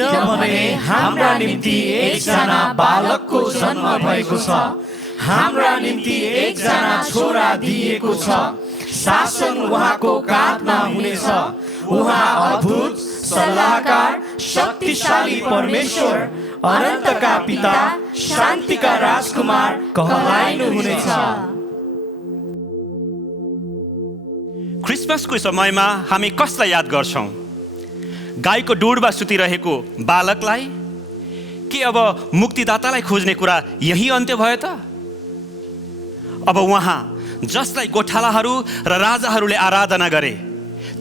किनभने हाम्रा निम्ति एकजना बालकको जन्म भएको छ, हाम्रा निम्ति एकजना छोरा दिएको छ, शासन उहाँको काँधमा हुनेछ। उहाँ अद्भुत, सल्लाहकार, शक्तिशाली परमेश्वर, अनन्तका पिता, शान्तिका राजकुमार कहलाइनुहुनेछ। क्रिसमसको समयमा हामी कसलाई याद गर्छौँ? गाईको डुँडमा सुतिरहेको बालकलाई? के अब मुक्तिदातालाई खोज्ने कुरा यही अन्त्य भयो त? अब उहाँ जसलाई गोठालाहरू र राजाहरूले आराधना गरे,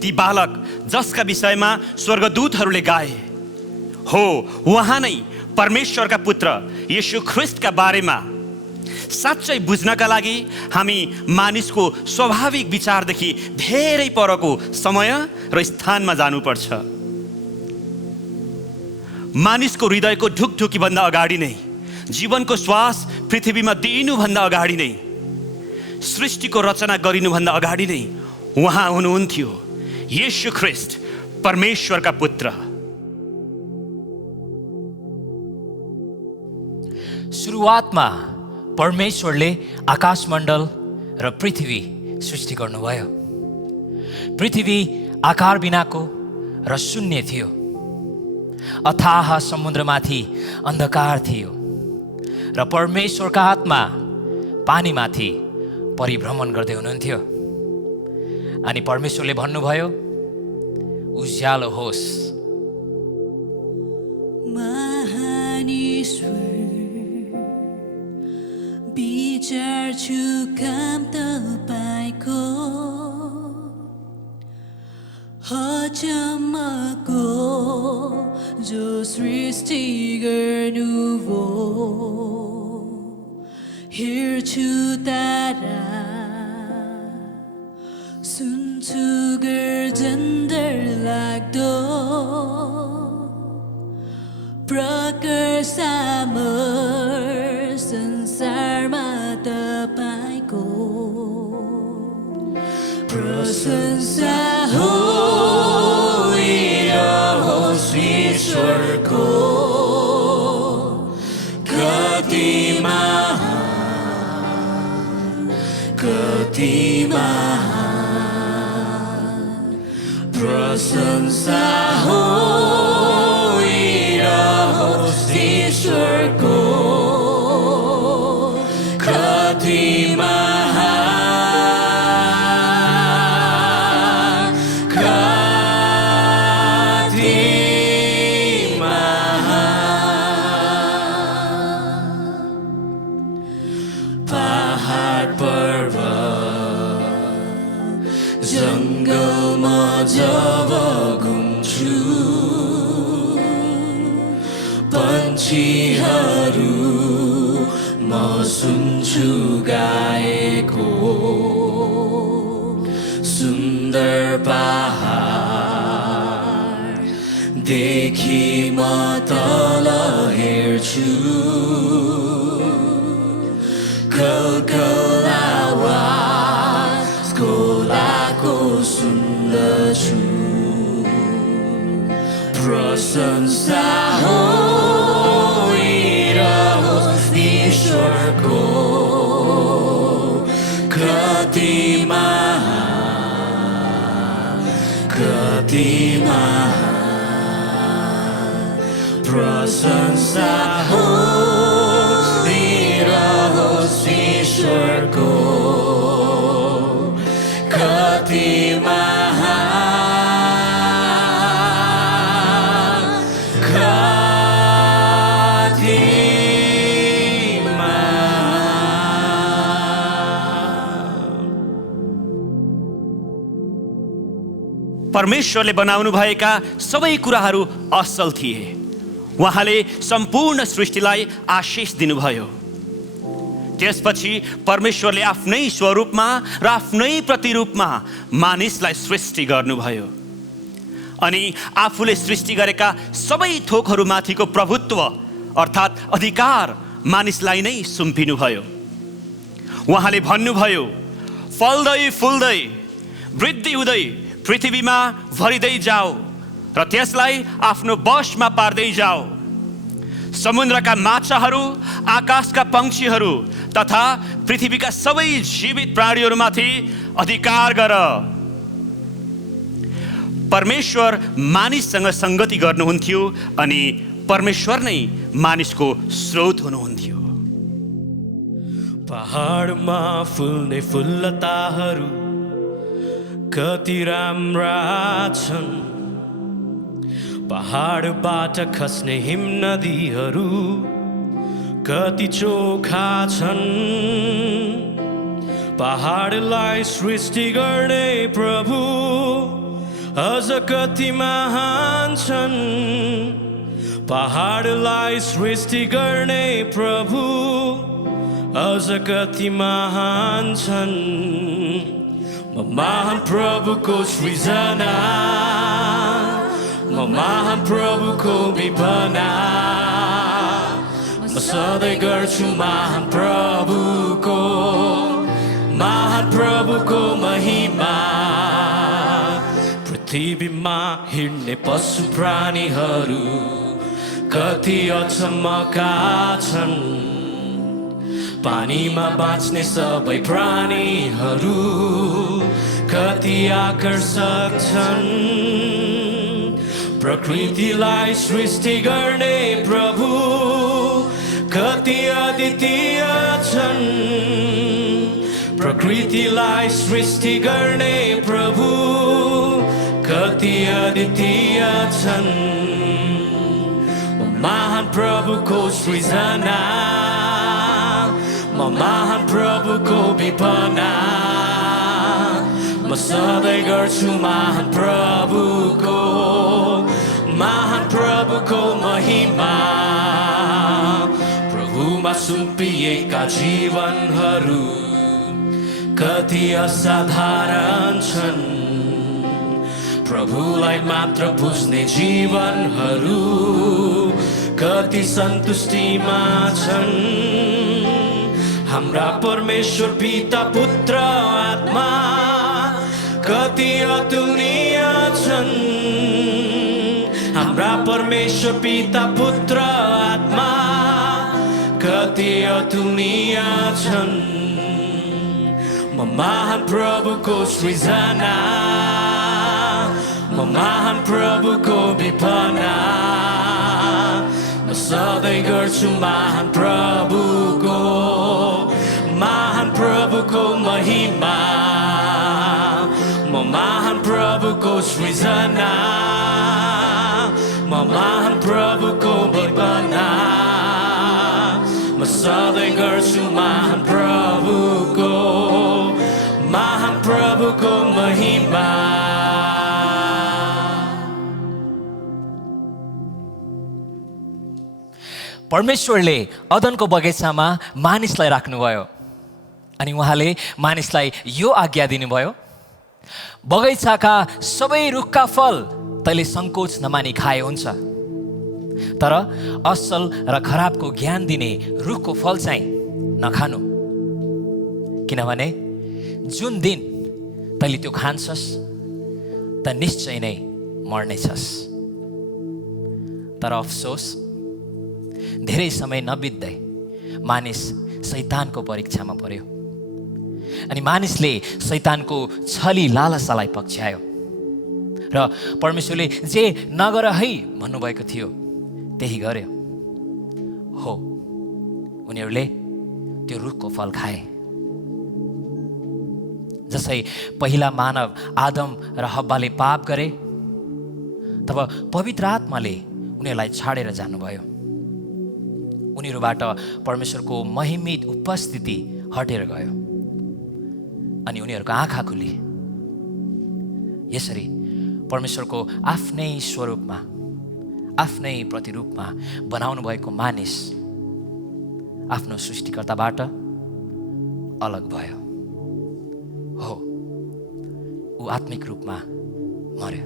ती बालक जसका विषयमा स्वर्गदूतहरूले गाए, हो उहाँ नै परमेश्वरका पुत्र येशू ख्रिस्टका बारेमा साँच्चै बुझ्नका लागि हामी मानिसको स्वाभाविक विचारदेखि धेरै परको समय र स्थानमा जानुपर्छ। मानिसको हृदयको ढुकढुकीभन्दा अगाडि नै, जीवनको श्वास पृथ्वीमा दिनुभन्दा अगाडि नै, सृष्टिको रचना गरिनुभन्दा अगाडि नै उहाँ हुनुहुन्थ्यो, येशू ख्रिस्ट परमेश्वरका पुत्र। सुरुवातमा परमेश्वरले आकाशमण्डल र पृथ्वी सृष्टि गर्नुभयो। पृथ्वी आकार बिनाको र शून्य थियो। अथाह समुद्रमाथि अन्धकार थियो र परमेश्वरका आत्मा पानीमाथि परिभ्रमण गर्दै हुनुहुन्थ्यो। अनि परमेश्वरले भन्नुभयो, उज्यालो होस्। विचार्छु काम तपाईको, अचम्मको जो सृष्टि गर्नुभयो। हेर्छु तारा, सुन्छु गर्जन डरलाग्दो, प्रखर सामर संसारमा तपाईको प्रशंसा होइरहोस् ईश्वरको। कति महान, कति महान, प्रशंसा होइरहोस् ईश्वरको। कति महान, कति महान। पहाड पर्वत जङ्गलमा जब घुम्छु, पन्छीहरू म सुन्छु गाएको। सुन्दर पहाड देखि म तल हेर्छु, कलकल आवाज खोलाको सुन्दछु। प्रशंसा होइरहोस् ईश्वरको। कति महान, कति महान, प्रशंसा होइरहोस् ईश्वरको। कति महान, कति महान। परमेश्वरले बनाउनु भएका सबै कुराहरू असल थिए। उहाँले सम्पूर्ण सृष्टिलाई आशिष दिनुभयो। त्यसपछि परमेश्वरले आफ्नै स्वरूपमा र आफ्नै प्रतिरूपमा मानिसलाई सृष्टि गर्नुभयो। अनि आफूले सृष्टि गरेका सबै थोकहरूमाथिको प्रभुत्व अर्थात् अधिकार मानिसलाई नै सुम्पिनुभयो। उहाँले भन्नुभयो, फल्दै फुल्दै वृद्धि हुँदै पृथ्वीमा भरिँदै जाऊ र त्यसलाई आफ्नो वशमा पार्दै जाऊ। समुद्रका माछाहरू, आकाशका पंक्षीहरू तथा पृथ्वीका सबै जीवित प्राणीहरूमाथि अधिकार गर। परमेश्वर मानिससँग संगति गर्नुहुन्थ्यो अनि परमेश्वर नै मानिसको स्रोत हुनुहुन्थ्यो। पहाडमा फुल्ने फुललताहरू कति राम्रा छन्, पहाडबाट खस्ने हिम नदीहरू कति चोखा छन्। पहाडलाई सृष्टि गर्ने प्रभु अझ कति महान छन्। पहाडलाई सृष्टि गर्ने प्रभु अझ कति महान छन्। म महान प्रभुको सृजना, म महान प्रभुको विपना, म सधैँ गर्छु महान प्रभुको महिमा। पृथ्वीमा हिँड्ने पशु प्राणीहरू कति अचम्मका छन्। पानीमा बाँच्ने सबै प्राणीहरू कति आकर्षक छन्। प्रकृतिलाई सृष्टि गर्ने प्रभु कति अद्वितीय छन्। प्रकृतिलाई सृष्टि गर्ने प्रभु कति अद्वितीय छन्। महान प्रभुको सृजना, म महान प्रभुको विपना, म सधैँ गर्छु महान प्रभुको महिमा। प्रभुमा सुम्पिएका जीवनहरू कति असाधारण छन्। प्रभुलाई मात्र बुझ्ने जीवनहरू कति सन्तुष्टिमा छन्। हाम्रा परमेश्वर पिता पुत्र आत्मा कति अतुलनीय छन्। हाम्रा परमेश्वर पिता पुत्र आत्मा कति अतुलनीय छन्। म महान प्रभुको सृजना, म महान प्रभुको विपना, म सधैँ गर्छु महान प्रभुको महिमा। म महान प्रभुको सृजना, म महान प्रभुको विपना, म सधैँ गर्छु महान प्रभुको महिमा। परमेश्वरले अदनको बगैँचामा मानिसलाई राख्नुभयो अनि उहाँले मानिसलाई यो आज्ञा दिनुभयो, बगैँचाका सबै रुखका फल तैँले सङ्कोच नमानी खाए हुन्छ, तर असल र खराबको ज्ञान दिने रुखको फल चाहिँ नखानु, किनभने जुन दिन तैँले त्यो खान्छस् त निश्चय नै मर्नेछस्। तर अफसोस, धेरै समय नबित्दै मानिस शैतानको परीक्षामा पर्यो अनि मानिसले शैतानको छली लालसालाई पक्ष्यायो र परमेश्वरले जे नगर है भन्नुभएको थियो त्यही गर्यो। हो, उनीहरूले त्यो रुखको फल खाए। जसै पहिला मानव आदम र हव्वाले पाप गरे, तब पवित्र आत्माले उनीहरूलाई छाडेर जानुभयो। उनीहरूबाट परमेश्वरको महिमित उपस्थिति हटेर गयो अनि उनीहरूको आँखा खुली। यसरी परमेश्वरको आफ्नै स्वरूपमा, आफ्नै प्रतिरूपमा बनाउनु भएको मानिस आफ्नो सृष्टिकर्ताबाट अलग भयो। हो, ऊ आत्मिक रूपमा मर्यो।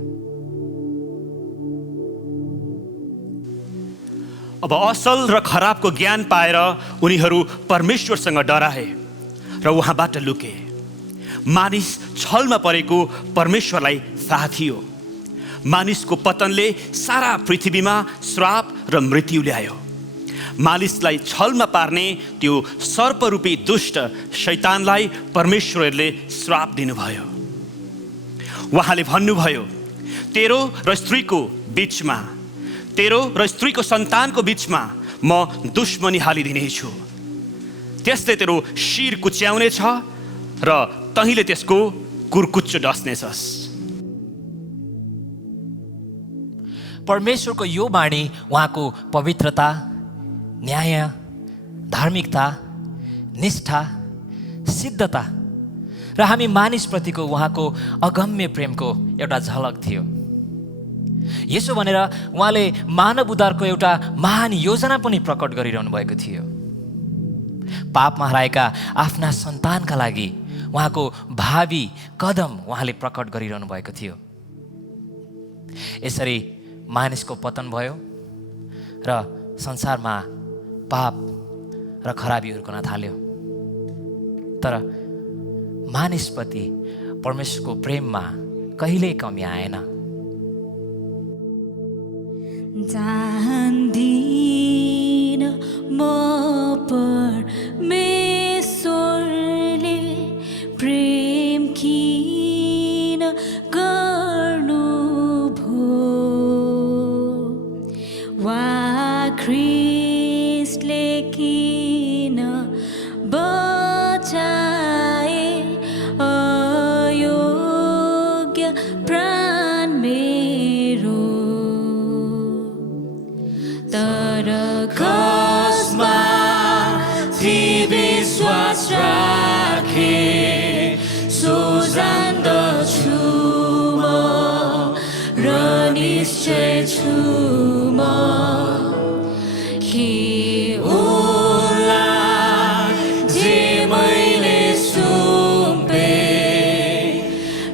अब असल र खराबको ज्ञान पाएर उनीहरू परमेश्वरसँग डराए र उहाँबाट लुके। मानिस छलमा परेको परमेश्वरलाई थाहा थियो। मानिसको पतनले सारा पृथ्वीमा श्राप र मृत्यु ल्यायो। मानिसलाई छलमा पार्ने त्यो सर्परूपी दुष्ट शैतानलाई परमेश्वरले श्राप दिनुभयो। उहाँले भन्नुभयो, तेरो र स्त्रीको बिचमा, तेरो र स्त्रीको सन्तानको बिचमा म दुश्मनी हालिदिनेछु। त्यसले तेरो शिर कुच्याउने छ र तहिले त्यसको कुर्कुच्चो डस्नेछस्। परमेश्वरको यो वाणी उहाँको पवित्रता, न्याय, धार्मिकता, निष्ठा, सिद्धता र हामी मानिसप्रतिको उहाँको अगम्य प्रेमको एउटा झलक थियो। यसो भनेर उहाँले मानव उद्धारको एउटा महान योजना पनि प्रकट गरिरहनु भएको थियो। पापमा हराएका आफ्ना सन्तानका लागि उहाँको भावी कदम उहाँले प्रकट गरिरहनु भएको थियो। यसरी मानिसको पतन भयो र संसारमा पाप र खराबी हुर्कन थाल्यो। तर मानिसप्रति परमेश्वरको प्रेममा कहिल्यै कमी आएन। जान्दिन म परमेश्वरले प्रेम किन गर्नुभयो वा ख्रीष्टले किन बचाए अयोग्य प्राण मेरो। तर कसमाथि विश्वास राखे सो जान्दछु म र निश्चय छु म कि उनलाई जे मैले सुम्पे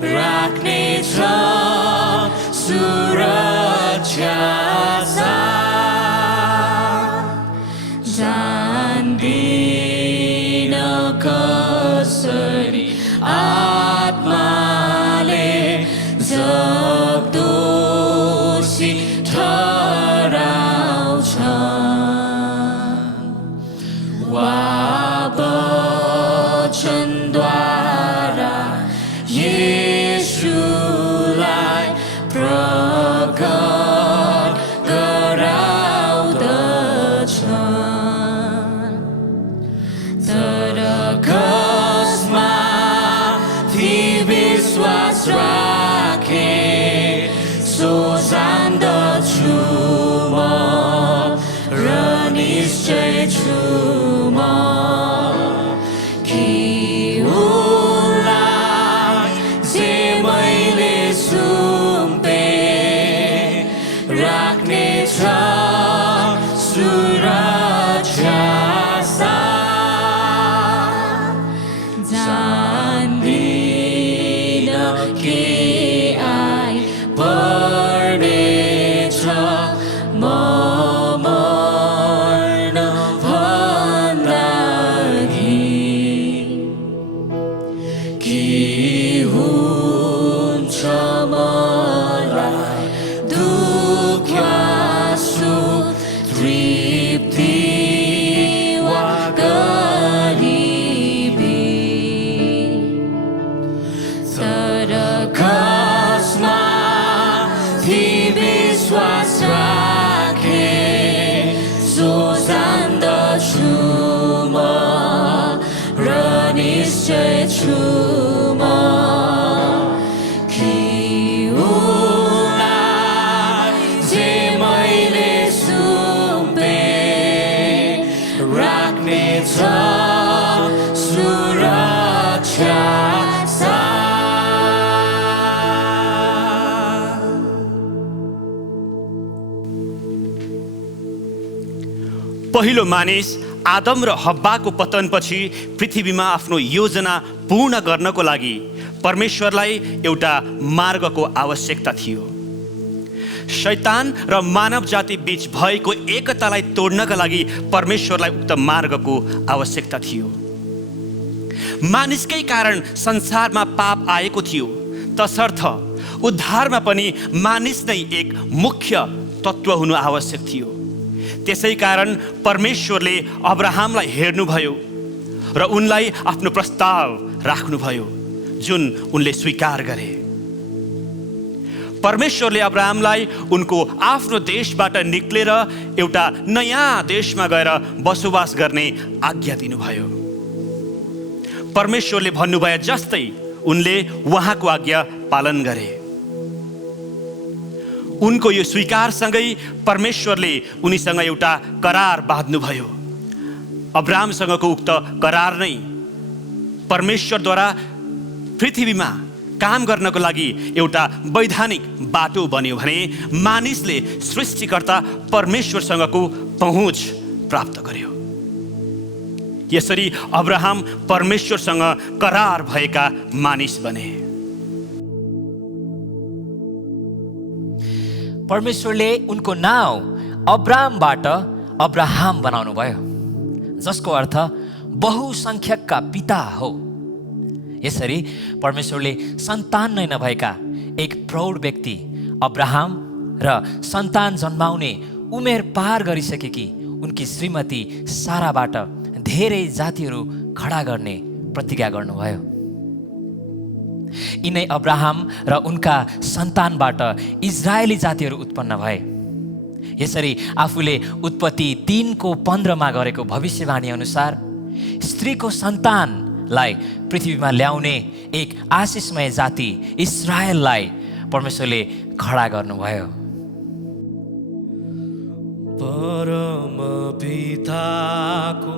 राख्नेछ सुरक्षा जान्दिन कसरी आत्माले जगदोषी ठहराउँछ वा वचनद्वारा येशूलाई प्रकट गराउँदछ। तर कसमाथि विश्वास राखे सो जान्दछु म र निश्चय छु म कि उनलाई जे मैले सुम्पे राख्नेछ सुरक्षा जान्दिन के आइपर्नेछ म मर्न भन्दाघि कि हुन्छ मलाई दुःख सुख तृप्ति वा गरिबी। तर कसमाथि विश्वास राखे सो जान्दछु म र निश्चय छु म कि उनलाई जे मैले सुम्पे राख्नेछ सुरक्षा पहिलो मानिस आदम र हब्बाको पतनपछि पृथ्वीमा आफ्नो योजना पूर्ण गर्नको लागि परमेश्वरलाई एउटा मार्गको आवश्यकता थियो। शैतान र मानव जाति बीच भएको एकतालाई तोड्नका लागि परमेश्वरलाई उक्त मार्गको आवश्यकता थियो। मानिसकै कारण संसारमा पाप आएको थियो, तसर्थ उद्धारमा पनि मानिस नै एक मुख्य तत्त्व हुनु आवश्यक थियो। त्यसै कारण परमेश्वरले अब्राहमलाई हेर्नुभयो र उनलाई आफ्नो प्रस्ताव राख्नुभयो, जुन उनले स्वीकार गरे। परमेश्वरले अब्राहमलाई उनको आफ्नो देशबाट निक्लेर एउटा नयाँ देशमा गएर बसोबास गर्ने आज्ञा दिनुभयो। परमेश्वरले भन्नुभए जस्तै उनले उहाँको आज्ञा पालन गरे। उनको यो स्वीकारसँगै परमेश्वरले उनीसँग एउटा करार बाँध्नुभयो। अब्राहमसँगको उक्त करार नै परमेश्वरद्वारा पृथ्वीमा काम गर्नको लागि एउटा वैधानिक बाटो बन्यो भने मानिसले सृष्टिकर्ता परमेश्वरसँगको पहुँच प्राप्त गर्यो। यसरी अब्राहम परमेश्वरसँग करार भएका मानिस बने। परमेश्वरले उनको नाउँ अब्रामबाट अब्राहम बनाउनु भयो, जसको अर्थ बहुसङ्ख्यकका पिता हो। यसरी परमेश्वरले सन्तान नै नभएका एक प्रौढ व्यक्ति अब्राहम र सन्तान जन्माउने उमेर पार गरिसकेकी उनकी श्रीमती साराबाट धेरै जातिहरू खडा गर्ने प्रतिज्ञा गर्नुभयो। यिनै अब्राहम र उनका सन्तानबाट इजरायली जातिहरू उत्पन्न भए। यसरी आफूले उत्पत्ति 3:15 गरेको भविष्यवाणी अनुसार स्त्रीको सन्तानलाई पृथ्वीमा ल्याउने एक आशिषमय जाति इस्राएललाई परमेश्वरले खडा गर्नुभयो। परम पिताको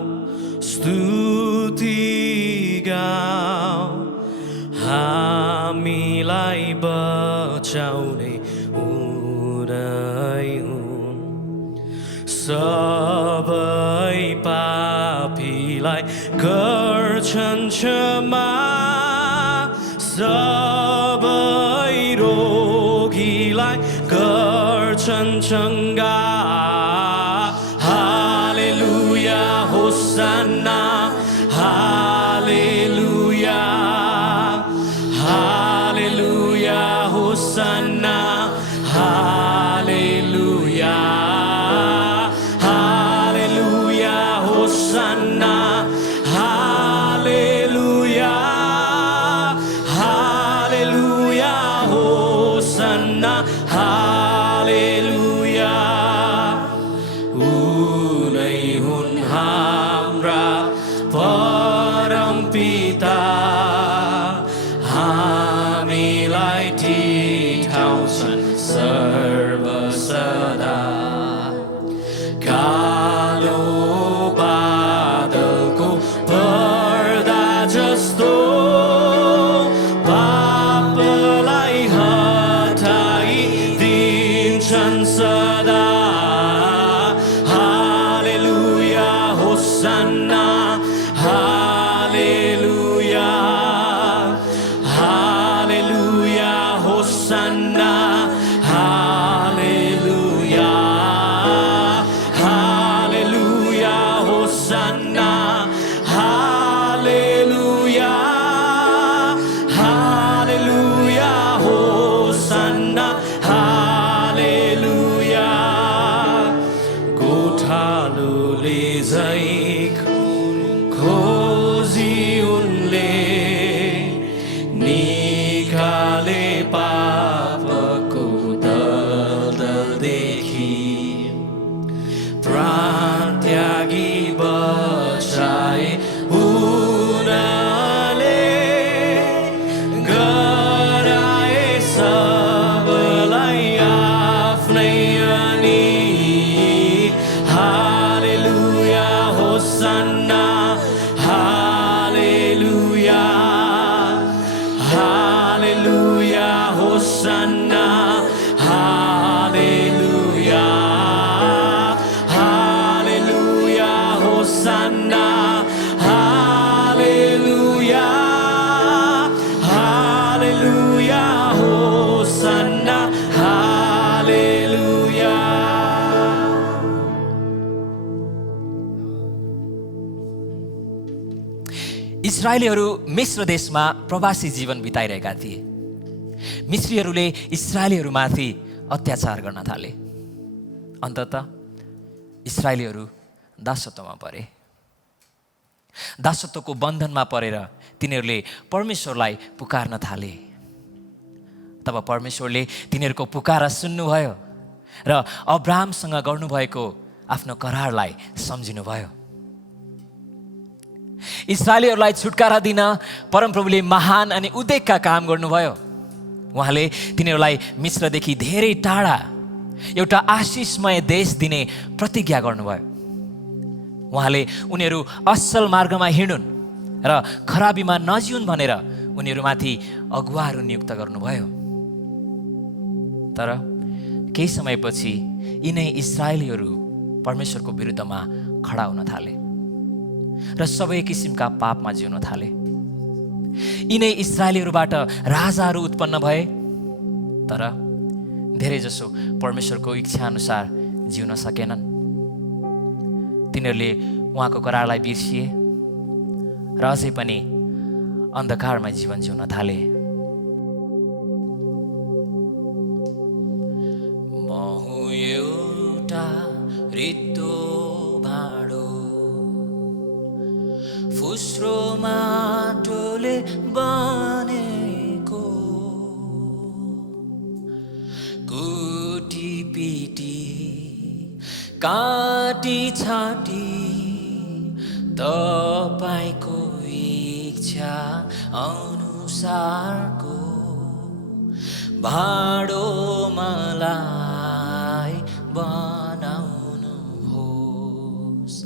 स्तुति गाऊ, हामीलाई बचाउने उनै हुन्। सबै पापीलाई गर्छन् क्षमा, सबै रोगीलाई गर्छन् चङ्गा। हालेलुया होसाना, हालेलुया, हालेलुया होसाना, हालेलुया, हालेलुया होसाना, हालेलुया, हालेलुया होसाना, हालेलुया। उनै हुन् हाम्रा परमपिता, हामीलाई ठिठाउँछन् सर्वसदा। कालो बादलको पर्दा जस्तो पापलाई हटाइदिन्छन् सदा। हालेलुया होसाना, हालेलुया, हालेलुया होसाना, हालेलुया, हालेलुया होसाना, हालेलुया, हालेलुया होसाना, हालेलुया। गोठालोले झै खोजी उनले निकाले पापको दलदलदेखि। प्राण त्यागी बचाए उनले, गराए सबलाई आफ्नै अनि। हालेलुया होसाना, हालेलुया, हालेलुया होसाना, हालेलुया, हालेलुया होसाना, हालेलुया, हालेलुया होसाना, हालेलुया। इस्राएलीहरू मिस्र देशमा प्रवासी जीवन बिताइरहेका थिए। मिस्रीहरूले इस्रायलीहरूमाथि अत्याचार गर्न थाले। अन्ततः इस्रायलीहरू दासत्वमा परे। दासत्वको बन्धनमा परेर तिनीहरूले परमेश्वरलाई पुकार्न थाले। तब परमेश्वरले तिनीहरूको पुकारा सुन्नुभयो र अब्राहमसँग गर्नुभएको आफ्नो करारलाई सम्झिनुभयो। इस्रायलीहरूलाई छुटकारा दिन परमप्रभुले महान अनि उद्वेगका काम गर्नुभयो। उहाँले तिनीहरूलाई मिस्रदेखि धेरै टाढा एउटा आशिषमय देश दिने प्रतिज्ञा गर्नुभयो। उहाँले उनीहरू असल मार्गमा हिँडुन् र खराबीमा नजिउन् भनेर उनीहरूमाथि अगुवाहरू नियुक्त गर्नुभयो। तर केही समयपछि यिनै इस्रायलीहरू परमेश्वरको विरुद्धमा खडा हुन थाले र सबै किसिमका पापमा जिउन थाले। यिनै इस्रायलीहरूबाट राजाहरू उत्पन्न भए, तर धेरैजसो परमेश्वरको इच्छा अनुसार जिउन सकेनन्। तिनीहरूले उहाँको करारलाई बिर्सिए र अझै पनि अन्धकारमा जीवन जिउन थाले। म हुँ एउटा रित्तो भाँडो, फुस्रो माटोले बनेको, कुटी पिटी काटी छाटी तपाईको इच्छा अनुसारको भाँडो मलाई बनाउनुहोस्,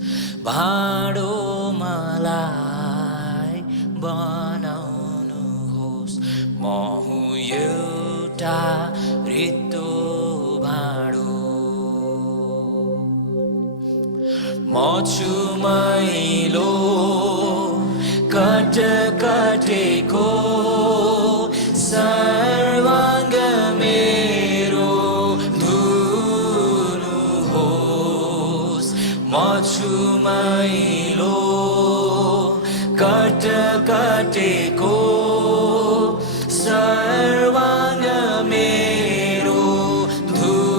भाँडो मलाई बनाउनुहोस्। म हुँ एउटा रित्तो भाँडो, म छु मैलो कटेको, सर्वाङ्ग मेरो धुनुहोस्। म छु मैलो कटेको, सर्वाङ्ग मेरो धुनुहोस्।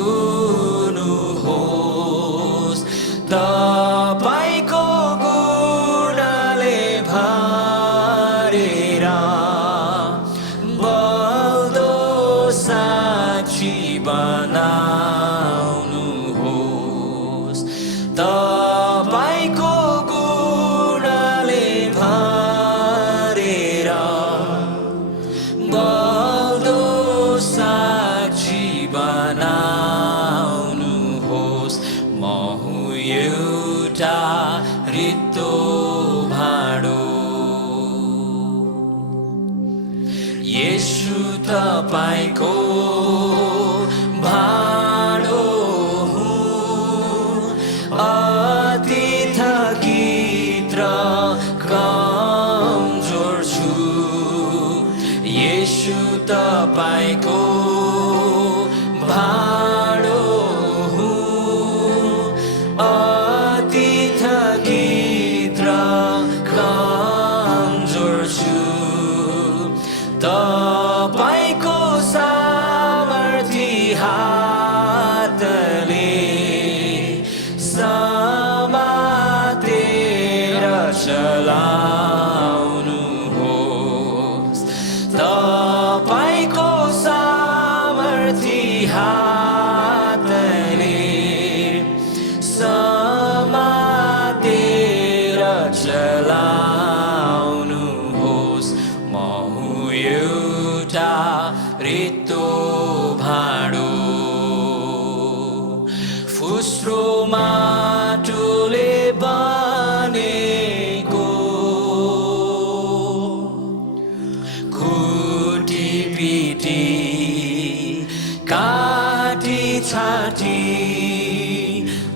तपाईको गुणले भरेर बल्दो साक्षी बनाउनुहोस्। तपाईको गुणले भरेर बल्दो साक्षी बनाउनुहोस्। म हुँ एउटा रित्तो भाँडो, येशू तपाईको भाँडो हुँ, अति थकित र कमजोर छु। येशू तपाईको भाँडो हुँ, अति थकित र कमजोर छु। तपाईको सामर्थी हातले समातेर चलाउनुहोस्। तपाईको सामर्थी हातले समातेर चलाउनुहोस्। म हुँ एउटा रित्तो भाँडो, फुस्रो माटोले बनेको, कुटी पिटी काटी छाटी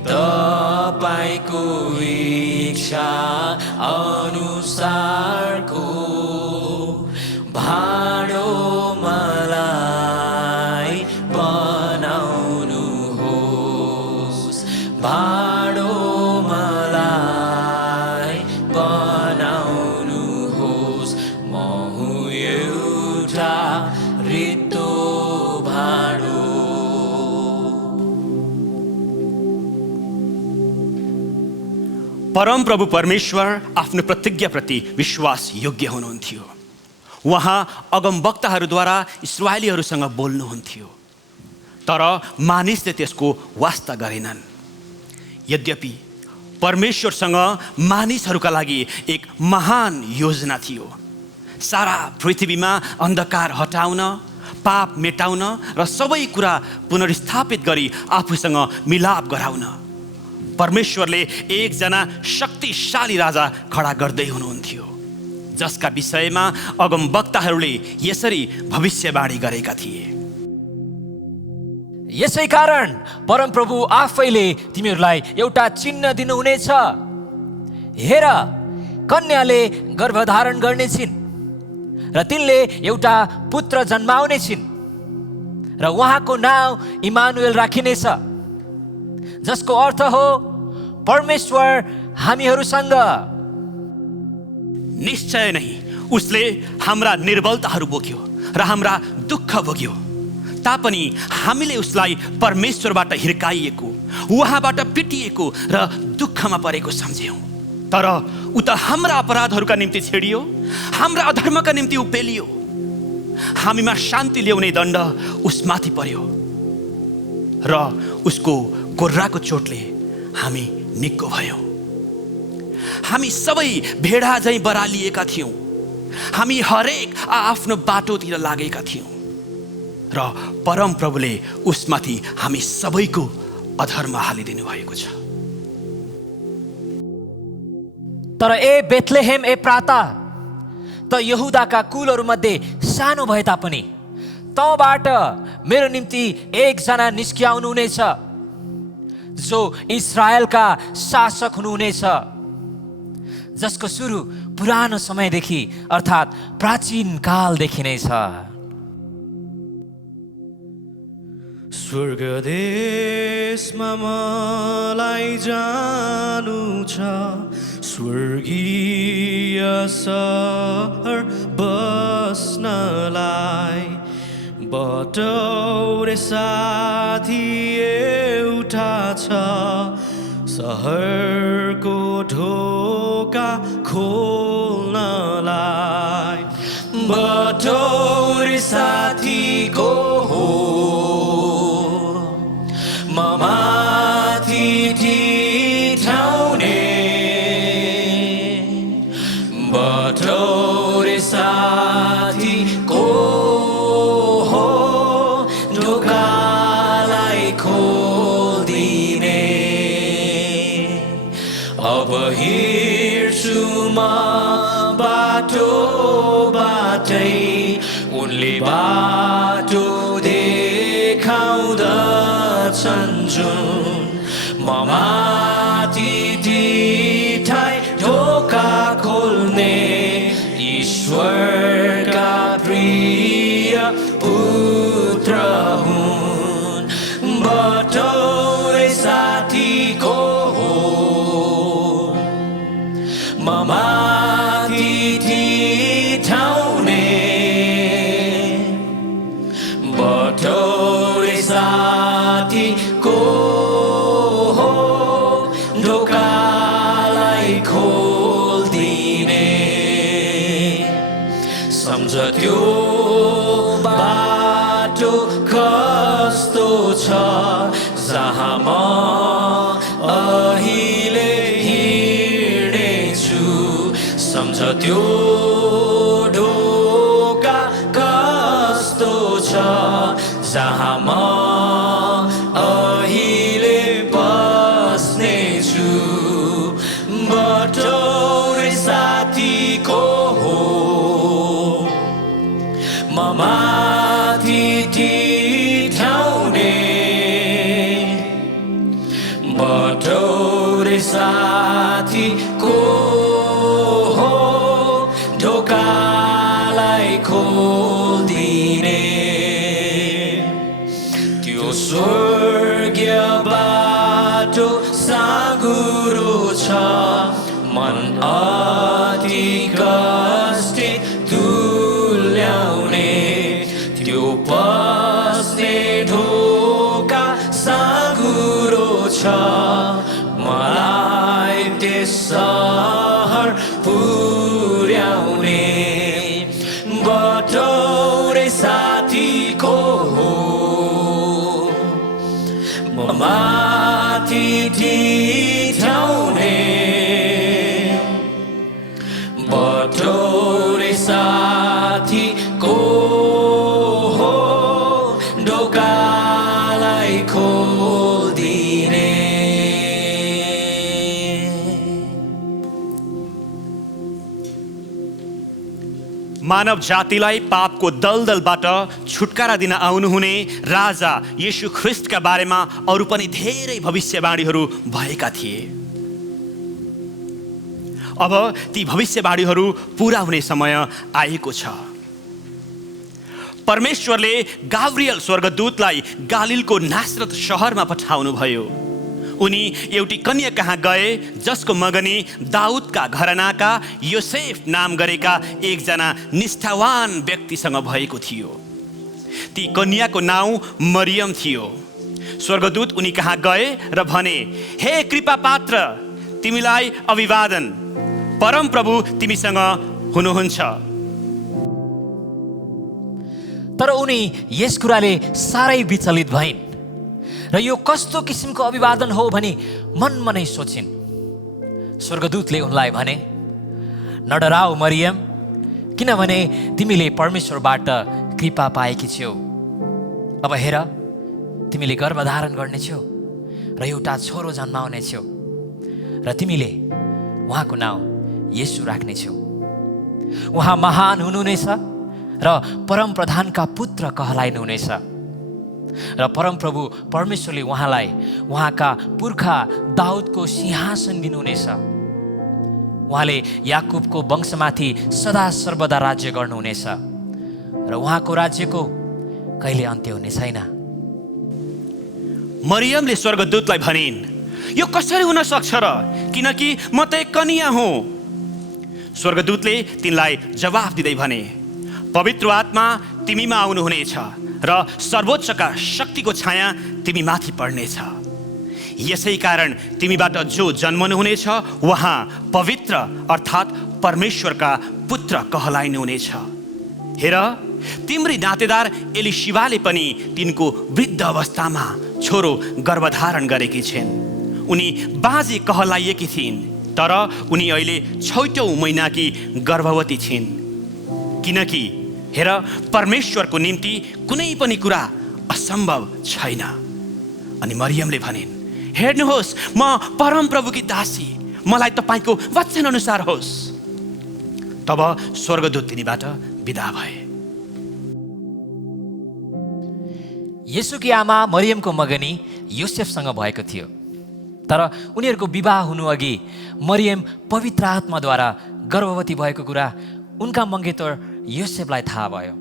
तपाईको इच्छा अनुसारको भाँडो मलाई बनाउनुहोस्, भाँडो मलाई बनाउनुहोस्। म हुँ एउटा रित्तो परमप्रभु परमेश्वर आफ्नो प्रतिज्ञाप्रति विश्वास योग्य हुनुहुन्थ्यो। उहाँ अगमवक्ताहरूद्वारा इस्राएलीहरूसँग बोल्नुहुन्थ्यो, तर मानिसले त्यसको वास्ता गरेनन्। यद्यपि परमेश्वरसँग मानिसहरूका लागि एक महान योजना थियो, सारा पृथ्वीमा अन्धकार हटाउन, पाप मेटाउन र सबै कुरा पुनर्स्थापित गरी आफूसँग मिलाप गराउन परमेश्वरले एकजना शक्तिशाली राजा खडा गर्दै हुनुहुन्थ्यो, जसका विषयमा अगमवक्ताहरूले यसरी भविष्यवाणी गरेका थिए। यसै कारण परमप्रभु आफैले तिमीहरूलाई एउटा चिन्ह दिनुहुनेछ। हेर, कन्याले गर्भधारण गर्नेछिन् र तिनले एउटा पुत्र जन्माउनेछिन् र उहाँको नाउँ इमानुएल राखिनेछ, जसको अर्थ हो परमेश्वर हामीहरूसँग। निश्चय नै उसले हाम्रा निर्बलताहरू बोक्यो र हाम्रा दुःख भोग्यो, तापनि हामीले उसलाई परमेश्वरबाट हिर्काइएको, उहाँबाट पिटिएको र दुःखमा परेको सम्झ्यौँ। तर उ त हाम्रा अपराधहरूका निम्ति छेडियो, हाम्रा अधर्मका निम्ति उपेलियो। हामीमा शान्ति ल्याउने दण्ड उसमाथि पर्यो र उसको गोर्राको चोटले हामी निको भयौँ। हामी सबै भेडा झैँ बरालिएका थियौँ, हामी हरेक आफ्नो बाटोतिर लागेका थियौँ र परमप्रभुले उसमाथि हामी सबैको अधर्म हालिदिनु भएको छ। तर ए बेथलेहेम एफ्राता, त यहुदाका कुलहरूमध्ये सानो भए तापनि तँबाट मेरो निम्ति एकजना निस्किआउनु हुनेछ, जो इस्राएलका शासक हुनुहुनेछ, जसको सुरु पुरानो समयदेखि अर्थात् प्राचीन कालदेखि नै छ। स्वर्ग देशमा मलाई जानु छ, स्वर्गीय सहर बस्नलाई। बटौरे साथी एउटा छ, सहरको ढोका खोल्नलाई। बटौरे साथी को हो, माथि ठाउने। बटौरे साथी को हो, ढोकालाई खोलिदिने। अब हिँड्छु म बाटो बाटै, उनले बाटो देखाउँदछन् जुन। माथि ठाई ढोका खोल्ने ईश्वरका प्रिय पुत्र हुन्। बटौरे साथी को हो, माथि ठाउने। बटौरे साथी को हो, ढोकालाई खोलिदिने। सम्झ त्यो बाटो कस्तो छ, जहाँ म अहिले हिँड्नेछु। सम्झ त्यो ढोका कस्तो छ, जहाँ म अहिले बस्नेछु। बटौरे साथी को हो, माथि ठाउने। बटौरे साथी को हो, ढोकालाई खोलिदिने। त्यो स्वर्गीय बाटो साँघुरो छ, मन अति कष्टी तुल्याउने। त्यो पस्ने ढोका साँघुरो छ, मलाई त्यस सहर पुर्याउने बटोरे साथीको हो म माथि टिठाउने बटोरे साथीको हो ढोकालाई खोलिदिने मानव जातिलाई पापको दलदलबाट छुटकारा दिन आउनुहुने राजा येशू ख्रिस्टका बारेमा अरू पनि धेरै भविष्यवाणीहरू भएका थिए। अब ती भविष्यवाणीहरू पूरा हुने समय आएको छ। परमेश्वरले गाब्रिएल स्वर्गदूतलाई गालिलको नासरत शहरमा पठाउनु भयो। उनी एउटी कन्या कहाँ गए जसको मगनी दाउदका घरानाका योसेफ नाम गरेका एकजना निष्ठावान व्यक्तिसँग भएको थियो। ती कन्याको नाउँ मरियम थियो। स्वर्गदूत उनी कहाँ गए र भने, हे कृपा पात्र, तिमीलाई अभिवादन, परम प्रभु तिमीसँग हुनुहुन्छ। तर उनी यस कुराले साह्रै विचलित भइन् र यो कस्तो किसिमको अभिवादन हो भनी मनमा नै सोचिन्। स्वर्गदूतले उनलाई भने, नडराऊ मरियम, किनभने तिमीले परमेश्वरबाट कृपा पाएकी छ्यौ। अब हेर, तिमीले गर्भधारण गर्नेछ्यौ र एउटा छोरो जन्माउनेछ्यौ र तिमीले उहाँको नाउँ येशू राख्नेछ्यौ। उहाँ महान हुनुहुनेछ र परम प्रधानका पुत्र कहलाइनुहुनेछ र परमप्रभु परमेश्वरले उहाँलाई उहाँका पुर्खा दाउदको सिंहासन दिनुहुनेछ। उहाँले याकुबको वंशमाथि सदा सर्वदा राज्य गर्नुहुनेछ र उहाँको राज्यको कहिले अन्त्य हुने छैन। मरियमले स्वर्गदूतलाई भनिन्, यो कसरी हुन सक्छ र, किनकि म त एक कन्या हुँ। स्वर्गदूतले तिनलाई जवाफ दिँदै भने, पवित्र आत्मा तिमीमा आउनुहुनेछ र सर्वोच्चका शक्तिको छाया तिमी माथि पर्नेछ। यसै कारण तिमीबाट जो जन्मनुहुनेछ उहाँ पवित्र अर्थात् परमेश्वरका पुत्र कहलाइनुहुनेछ। हेर, तिम्री नातेदार एलिशिबाले पनि तिनको वृद्ध अवस्थामा छोरो गर्भधारण गरेकी छिन्। उनी बाजे कहलाइएकी थिइन्, तर उनी अहिले 6औं महिनाकी गर्भवती छिन्। किनकि हेर, परमेश्वरको निम्ति कुनै पनि कुरा असम्भव छैन। अनि मरियमले भनिन्, हेर्नुहोस्, म परम प्रभुकी दासी, मलाई तपाईँको वचन अनुसार होस्। तब स्वर्गदूत तिनीबाट विदा भए। येशूकी आमा मरियमको मगनी योसेफसँग भएको थियो, तर उनीहरूको विवाह हुनु अघि मरियम पवित्र आत्माद्वारा गर्भवती भएको कुरा उनका मङ्गेतर योसेफलाई थाहा भयो।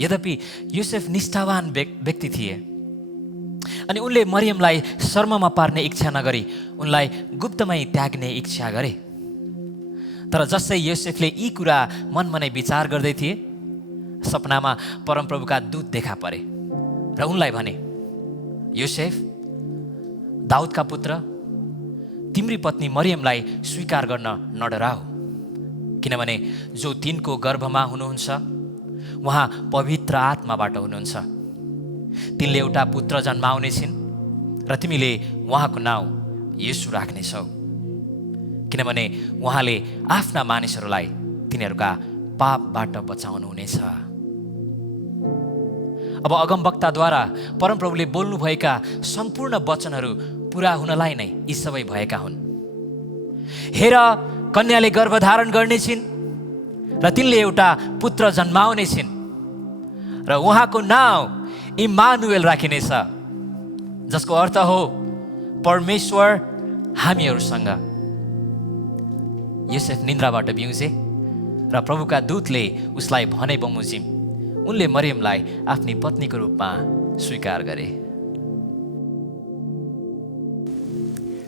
यद्यपि योसेफ निष्ठावान व्यक्ति थिए अनि उनले मरियमलाई शर्ममा पार्ने इच्छा नगरी उनलाई गुप्तमै त्याग्ने इच्छा गरे। तर जसै योसेफले यी कुरा मनमा नै विचार गर्दै थिए, सपनामा परमप्रभुका दूत देखा परे र उनलाई भने, योसेफ, दाउदका पुत्र, तिम्री पत्नी मरियमलाई स्वीकार गर्न नडराऊ, किनभने जो तिनको गर्भमा हुनुहुन्छ उहाँ पवित्र आत्माबाट हुनुहुन्छ। तिनले एउटा पुत्र जन्माउने छिन् र तिमीले उहाँको नाउँ येशू राख्नेछौ, किनभने उहाँले आफ्ना मानिसहरूलाई तिनीहरूका पापबाट बचाउनुहुनेछ। अब अगमवक्ताद्वारा परमप्रभुले बोल्नुभएका सम्पूर्ण वचनहरू पुरा हुनलाई नै यी सबै भएका हुन्। हेर, कन्याले गर्भधारण गर्ने छिन् र तिनले एउटा पुत्र जन्माउने छिन् र उहाँको नाउँ इम्मानुएल राखिनेछ, जसको अर्थ हो परमेश्वर हामीहरूसँग। योसेफ निन्द्राबाट बिउजे र प्रभुका दूतले उसलाई भने बमोजिम उनले मरियमलाई आफ्नी पत्नीको रूपमा स्वीकार गरे।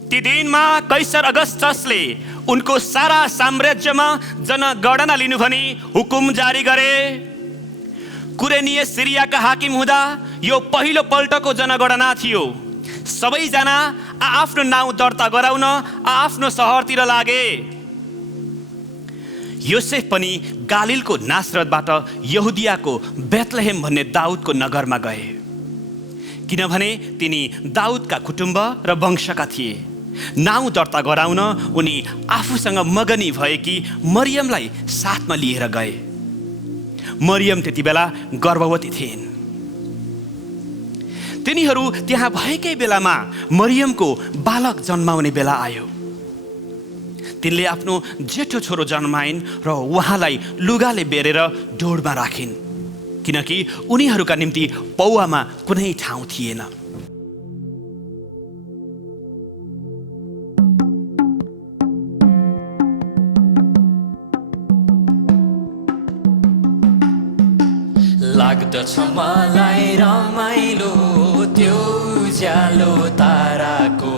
ती दिनमा कैसर अगस्टसले उनको सारा साम्राज्यमा जनगणना लिनु भनी हुकुम जारी गरे। कुरेनियस सिरियाका हाकिम हुँदा यो पहिलो पल्टको जनगणना थियो। सबैजना आफ्नो नाउँ दर्ता गराउन आफ्नो सहरतिर लागे। योसेफ पनि गालिलको नासरतबाट यहुदियाको बेथलेहेम भन्ने दाउदको नगरमा गए, किनभने तिनी दाउदका कुटुम्ब र वंशका थिए। नाउँ दर्ता गराउन उनी आफूसँग मगनी भएकी मरियमलाई साथमा लिएर गए। मरियम त्यति बेला गर्भवती थिइन्। तिनीहरू त्यहाँ भएकै बेलामा मरियमको बालक जन्माउने बेला आयो। तिनले आफ्नो जेठो छोरो जन्माइन् र उहाँलाई लुगाले बेरेर ढोडमा राखिन्, किनकि उनीहरूका निम्ति पौवामा कुनै ठाउँ थिएन। लाग्दछ मलाई रमाइलो त्यो उज्यालो ताराको,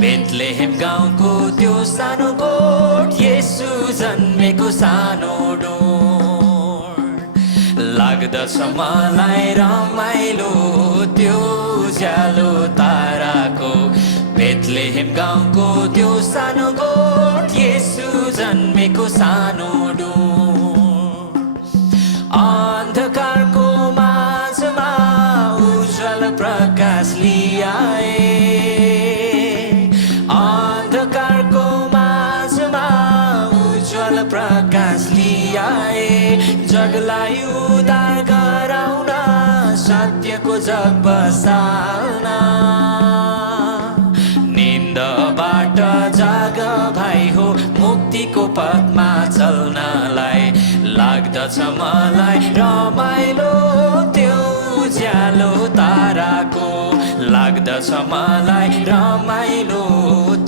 बेथलेहेम गाउँको त्यो सानो गोठ, येशू जन्मेको सानो डोर। लाग्दछ मलाई रमाइलो त्यो उज्यालो ताराको, बेथलेहेम गाउँको त्यो सानो गोठ, येशू जन्मेको सानो डोर। अन्धकारको माझमा उज्जवल प्रकाश लिआए, अन्धकारको माझमा उज्जवल प्रकाश लिआए। जगलाई उद्धार गराउन सत्यको जग बसाल्न, निन्दबाट जाग भाइ हो मुक्तिको पथमा चल्नलाई। लाग्दछ मलाई रमाइलो त्यो उज्यालो ताराको, लाग्दछ मलाई रमाइलो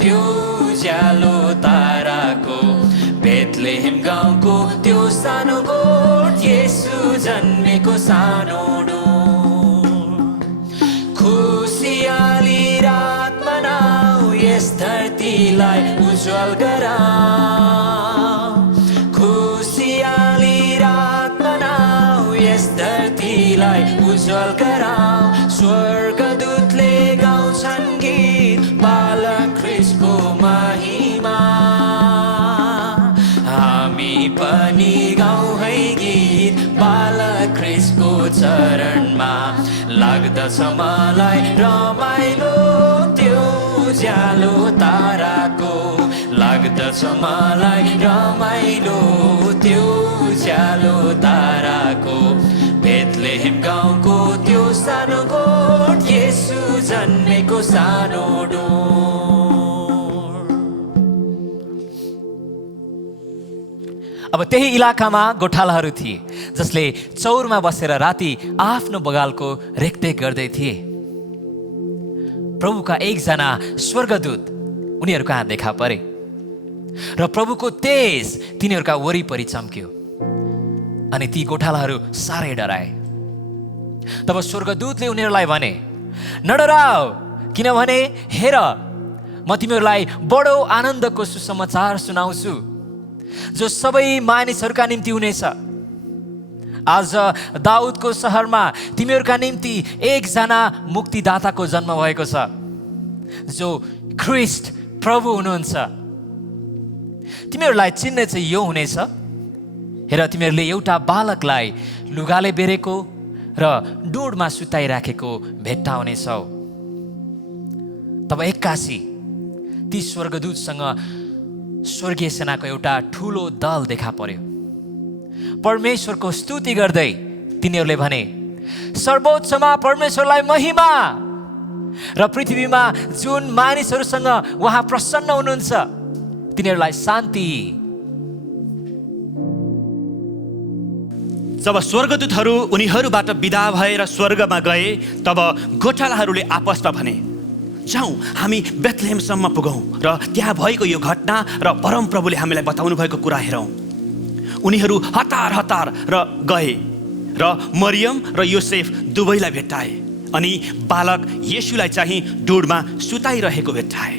त्यो उज्यालो ताराको, बेथलेहेम गाउँको त्यो सानो गोठ, येशू जन्मेको सानो डोर। खुसियाली रात मनाऊ, यस धरतीलाई उज्जवल गराऊ। खुसियाली रात मनाऊ, यस धरतीलाई उज्जवल गराऊ। स्वर्गदूतले गाउँछन् गीत बालक ख्रीष्टको महिमा, हामी पनि गाउँ है गीत बालक ख्रीष्टको चरणमा। लाग्दछ मलाई रमाइलो त्यो उज्यालो ताराको, लाग्दछ मलाई रमाइलो त्यो उज्यालो ताराको, बेथलेहेम गाउँको त्यो सानो गोठ, येशू जन्मेको सानो डोर। अब त्यही इलाकामा गोठालाहरू थिए जसले चौरमा बसेर राति आफ्नो बगालको रेखदेख गर्दै थिए। प्रभुका एकजना स्वर्गदूत उनीहरू कहाँ देखा परे र प्रभुको तेज तिनीहरूका वरिपरि चम्क्यो अनि ती गोठालाहरू साह्रै डराए। तब स्वर्गदूतले उनीहरूलाई भने, नडराओ, किनभने हेर म तिमीहरूलाई बडो आनन्दको सुसमाचार सुनाउँछु जो सबै मानिसहरूका निम्ति हुनेछ। आज दाउदको सहरमा तिमीहरूका निम्ति एकजना मुक्तिदाताको जन्म भएको छ जो ख्रीष्ट प्रभु हुनुहुन्छ। तिमीहरूलाई चिन्ने चाहिँ यो हुनेछ, हेर तिमीहरूले एउटा बालकलाई लुगाले बेरेको र डोडमा सुताइराखेको भेट्टाउनेछौ। तब एक्कासी ती स्वर्गदूतसँग स्वर्गीय सेनाको एउटा ठुलो दल देखा पर्यो। परमेश्वरको स्तुति गर्दै तिनीहरूले भने, सर्वोच्चमा परमेश्वरलाई महिमा र पृथ्वीमा जुन मानिसहरूसँग उहाँ प्रसन्न हुनुहुन्छ तिनीहरूलाई शान्ति। जब स्वर्गदूतहरू उनीहरूबाट बिदा भएर स्वर्गमा गए, तब गोठालाहरूले आपसमा भने, जाउँ हामी बेथलेहेमसम्म पुगौँ र त्यहाँ भएको यो घटना र परमप्रभुले हामीलाई बताउनु भएको कुरा हेरौँ। उनीहरू हतार हतार र गए र मरियम र योसेफ दुवैलाई भेट्टाए अनि बालक येशूलाई चाहिँ डोडमा सुताइरहेको भेट्टाए।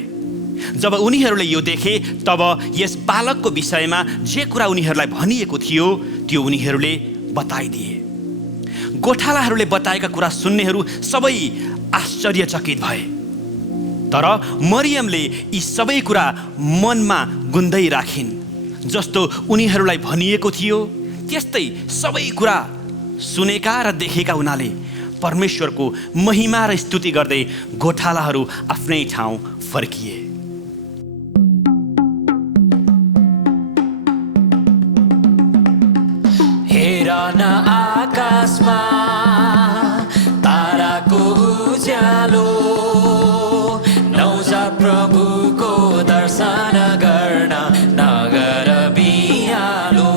जब उनीहरूले यो देखे तब यस बालकको विषयमा जे कुरा उनीहरूलाई भनिएको थियो त्यो उनीहरूले बताइदिए। गोठालाहरूले बताएका कुरा सुन्नेहरू सबै आश्चर्यचकित भए। तर मरियमले यी सबै कुरा मनमा गुन्दै राखिन्। जस्तो उनीहरूलाई भनिएको थियो त्यस्तै सबै कुरा सुनेका र देखेका हुनाले परमेश्वरको महिमा र स्तुति गर्दै गोठालाहरू आफ्नै ठाउँ फर्किए। हेर न आकाशमा ताराको उज्यालो, नवजात प्रभुको दर्शन गर्न नगर बिहालो।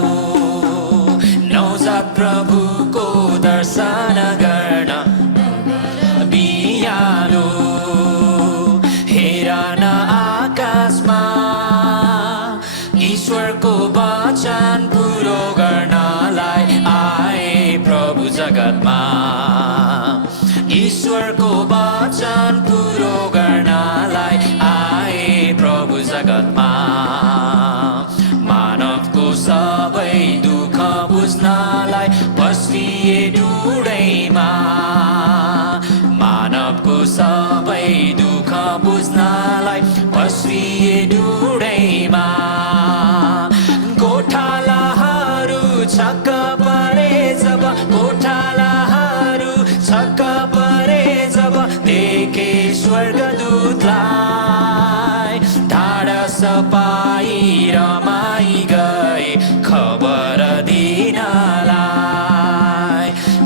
नवजात प्रभुको दर्शन गर्न बिहालो। हेर न आकाशमा ईश्वरको वचन पुरो गर्नलाई आए प्रभु जगतमा। ईश्वरको वचन पुरो गर्नलाई आए प्रभु जगतमा। मानवको सबै दुःख बुझ्नलाई पस्रिए डुँडैमा। मानवको सबै दुःख बुझ्नलाई पस्रिए डुँडैमा। गोठालाहरू छक्क परे जब, गोठालाहरू छक्क परे जब देखे स्वर्गदूतलाई। ढाडस पाई रमाई गए खबर दिनलाई।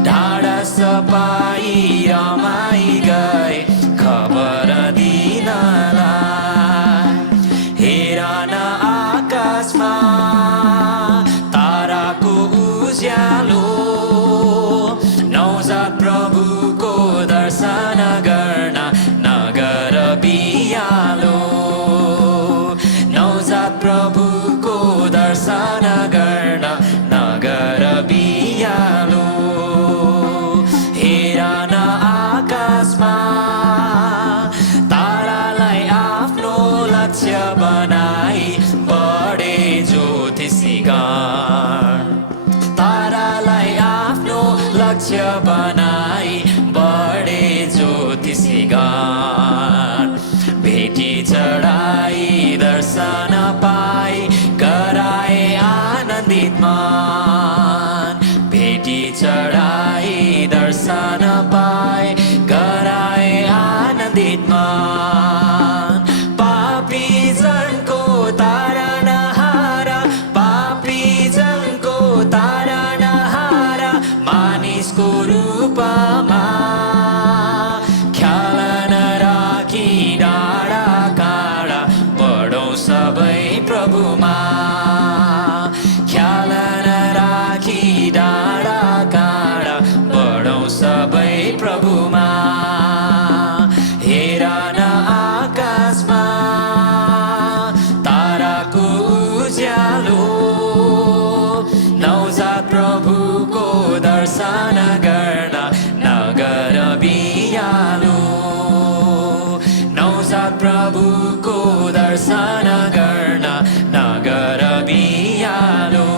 ढाडस पाई रमाई गए खबर दिनलाई। हेर न आकाशमा ताराको उज्यालो, नवजात प्रभुको दर्शन गर्न नगर बिहालो। नवजात प्रभुको दर्शन गर्न नगर बिहालो। हेर न आकाशमा तारालाई आफ्नो लक्ष्य बनाई बढे ज्योतिषीगण। तारालाई आफ्नो लक्ष्य बनाई बढे ज्योतिषीगण। भेटी चढाई दर्शन पाई गराए आनन्दित मन। भेटी चढाई दर्शन पाई गराए आनन्दित मन। पापी जनको तारण हारा, पापी जनको तारण हारा मानिसको रूपमा। ख्याल नराखी डाँडा काँडा बढौँ सबै प्रभुमा। ख्याल नराखी डाँडा काँडा बढौँ सबै प्रभुमा। हेर न आकाशमा ताराको उज्यालो, नवजात प्रभुको दर्शन गर्न नगर बिहालो। नवजात प्रभुको दर्शन गर्न नगर बिहालो।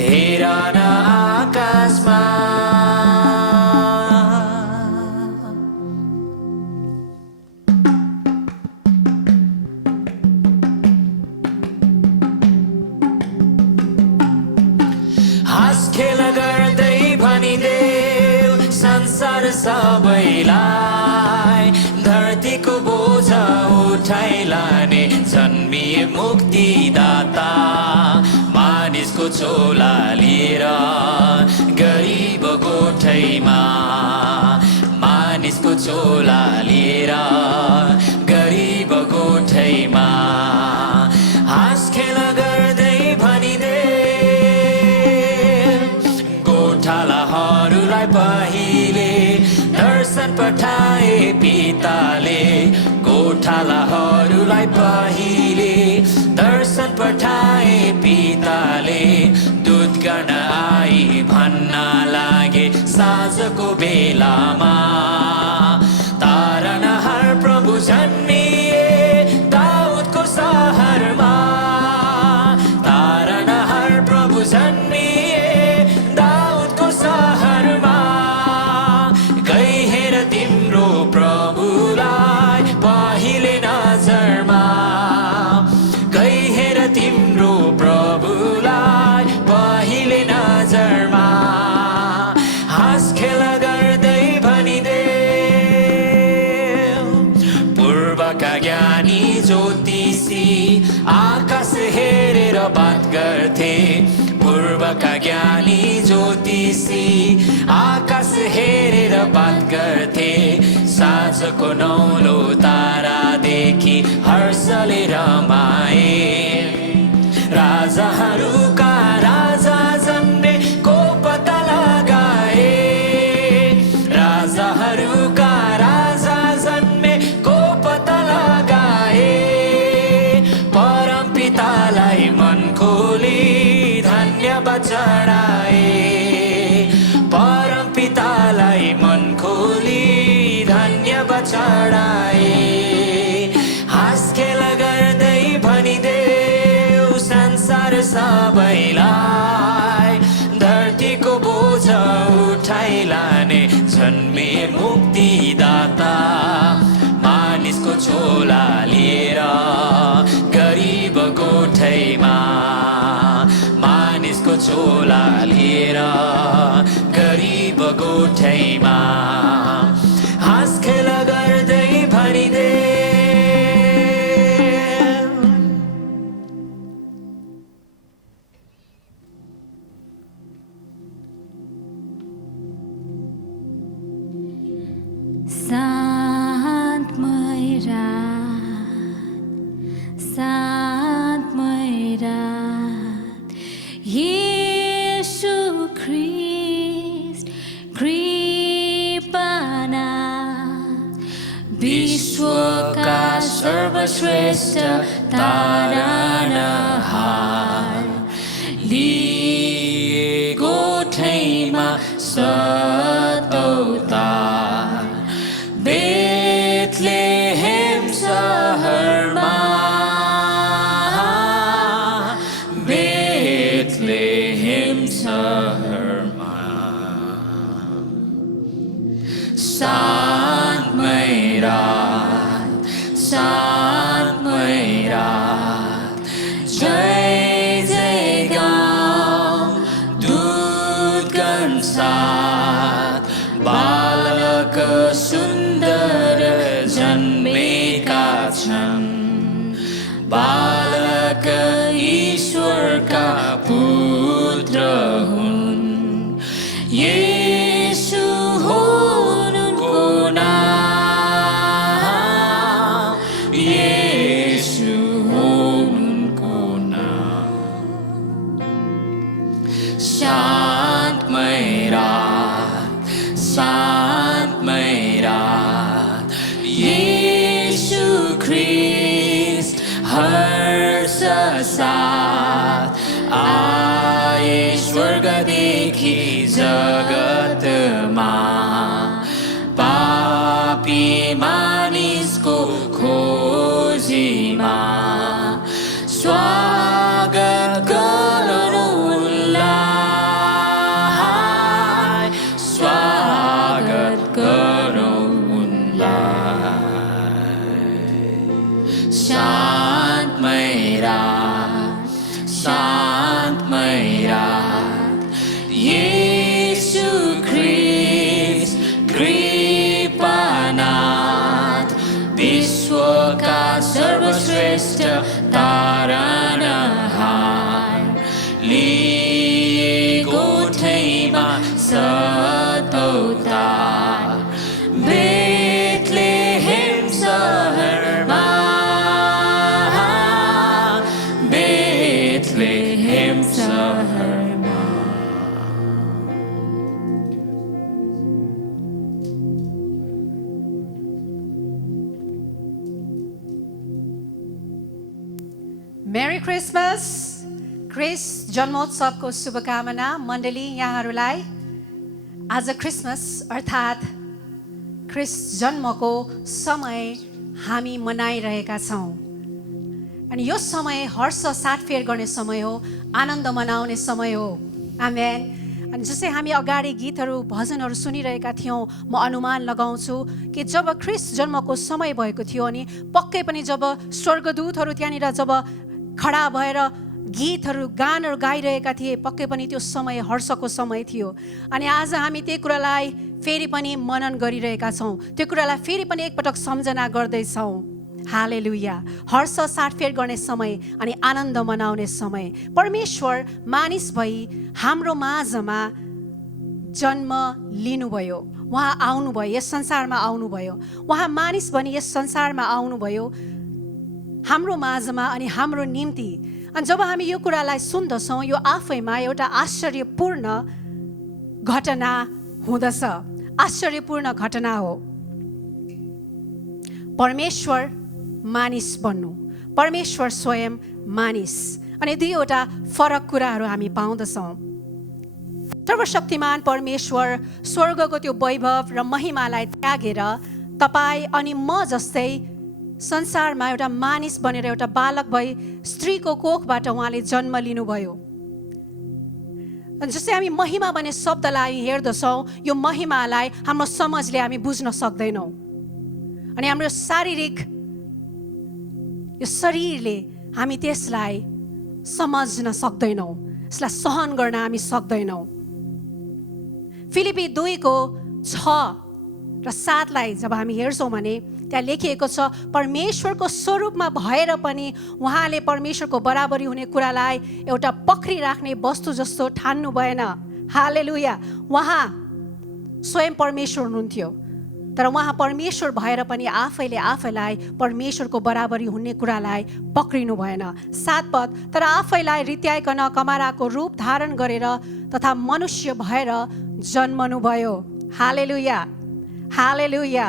हेर न आकाशमा हाँस खेल गर्दै भनिदेऊ संसार सबैलाई। धरतीको बोझ उठाइ लाने जन्मिए मुक्तिदाता। मानिसको झोला लिएर गरिब गोठैमा। मानिसको झोला लिएर गरिब गोठैमा। हाँस खेल गर्दै भनिदे गोठालाहरूलाई पहिले दर्शन पठाए पिताले। गोठालाहरूलाई पहिले दर्शन पठाए पिताले। दूत गर्न आई भन्न लागे साँझको बेलामा। तारणहार प्रभु जन्मिए दाउदको सहरमा। तारणहार प्रभु जन्मिए दाउदको सहरमा। गई हेर तिम्रो प्रभुलाई ज्योतिषी आकाश हेरेर बात गर्थे पूर्वका ज्ञानी ज्योतिषी आकाश हेरेर बात गर्थे साँझको नौलो तारादेखि हर्षले रमाए राजाहरूका राजा जन्मे को पत्ता लगाए राजाहरूका राजा जन्मे को पत्ता लगाए परमपितालाई मन खोली धन्यवाद चढाए परमपितालाई मन खोली धन्यवाद चढाए हाँस खेल गर्दै भनिदेऊ संसार सबैलाई धरतीको बोझ उठाइ लाने जन्मे मुक्तिदाता मानिसको झोला लिएर गरिब गोठैमा मानिसको झोला लिएर गरिब गोठैमा हाँस खेल गर्दै भनिदे शान्तमय रात येशू ख्रीष्ट कृपानाथ विश्वका सर्वश्रेष्ठ तारनहार लिए गोठैमा सतौतार बेथलेहेम सहरमा बेथलेहेम सहरमा शान्तमय रात जय जय गाउँ दूतगण साथ बालक सुन्दर जन्मेका छन् बालक ईश्वरका पुत्र हुन् येशू हुनुको नाम येशू हुनुको नाम शान्तमय रात येशू ख्रीष्ट हर्ष साथ आए स्वर्गदेखि जगतमा पापी मानिसको खोजीमा स्वागत गरौँ उनलाई स्वागत गरौँ उनलाई शान्तमय रात येशू ख्रीष्ट कृपानाथ विश्वका सर्वश्रेष्ठ तारनहार लिए गोठैमा सतौतार बेथलेहेम सहरमा बेथलेहेम सहरमा मेरी क्रिसमस क्रिस्ट जन्मोत्सवको शुभकामना मण्डली यहाँहरूलाई आज क्रिसमस अर्थात् क्रिस्ट जन्मको समय हामी मनाइरहेका छौँ अनि यो समय हर्ष साटफेर गर्ने समय हो आनन्द मनाउने समय हो आमेन अनि जसै हामी अगाडि गीतहरू भजनहरू सुनिरहेका थियौँ म अनुमान लगाउँछु कि जब क्रिस्ट जन्मको समय भएको थियो अनि पक्कै पनि जब स्वर्गदूतहरू त्यहाँनिर जब खडा भएर गीतहरू गानहरू गाइरहेका थिए पक्कै पनि त्यो समय हर्षको समय थियो अनि आज हामी त्यो कुरालाई फेरि पनि मनन गरिरहेका छौँ त्यो कुरालाई फेरि पनि एकपटक सम्झना गर्दैछौँ हालेलुया। हर्ष साटफेर गर्ने समय अनि आनन्द मनाउने समय। परमेश्वर मानिस भई हाम्रो माझमा जन्म लिनुभयो। उहाँ आउनुभयो, यस संसारमा आउनुभयो। उहाँ मानिस बनी यस संसारमा आउनुभयो हाम्रो माझमा अनि हाम्रो निम्ति। अनि जब हामी यो कुरालाई सुन्दछौँ, यो आफैमा एउटा आश्चर्यपूर्ण घटना हुँदछ। आश्चर्यपूर्ण घटना हो। परमेश्वर मानिस बन्नु, परमेश्वर स्वयं मानिस। अनि दुईवटा फरक कुराहरू हामी पाउँदछौँ। सर्वशक्तिमान परमेश्वर स्वर्गको त्यो वैभव र महिमालाई त्यागेर तपाईँ अनि म जस्तै संसारमा एउटा मानिस बनेर एउटा बालक भई स्त्रीको कोखबाट उहाँले जन्म लिनुभयो। जस्तै हामी महिमा भन्ने शब्दलाई हेर्दछौँ, यो महिमालाई हाम्रो समझले हामी बुझ्न सक्दैनौँ। अनि हाम्रो शारीरिक यो शरीरले हामी त्यसलाई समझ्न सक्दैनौँ, यसलाई सहन गर्न हामी सक्दैनौँ। फिलिपी 2:6 र 7 जब हामी हेर्छौँ भने त्यहाँ लेखिएको छ, परमेश्वरको स्वरूपमा भएर पनि उहाँले परमेश्वरको बराबरी हुने कुरालाई एउटा पक्री राख्ने वस्तु जस्तो ठान्नु भएन। हालेलुया। उहाँ स्वयं परमेश्वर हुनुहुन्थ्यो, तर उहाँ परमेश्वर भएर पनि आफैले आफैलाई परमेश्वरको बराबरी हुने कुरालाई पक्रिनु भएन। 7 पद, तर आफैलाई रित्याइकन कमाराको रूप धारण गरेर तथा मनुष्य भएर जन्मनुभयो। हालेलुया, हालेलुया।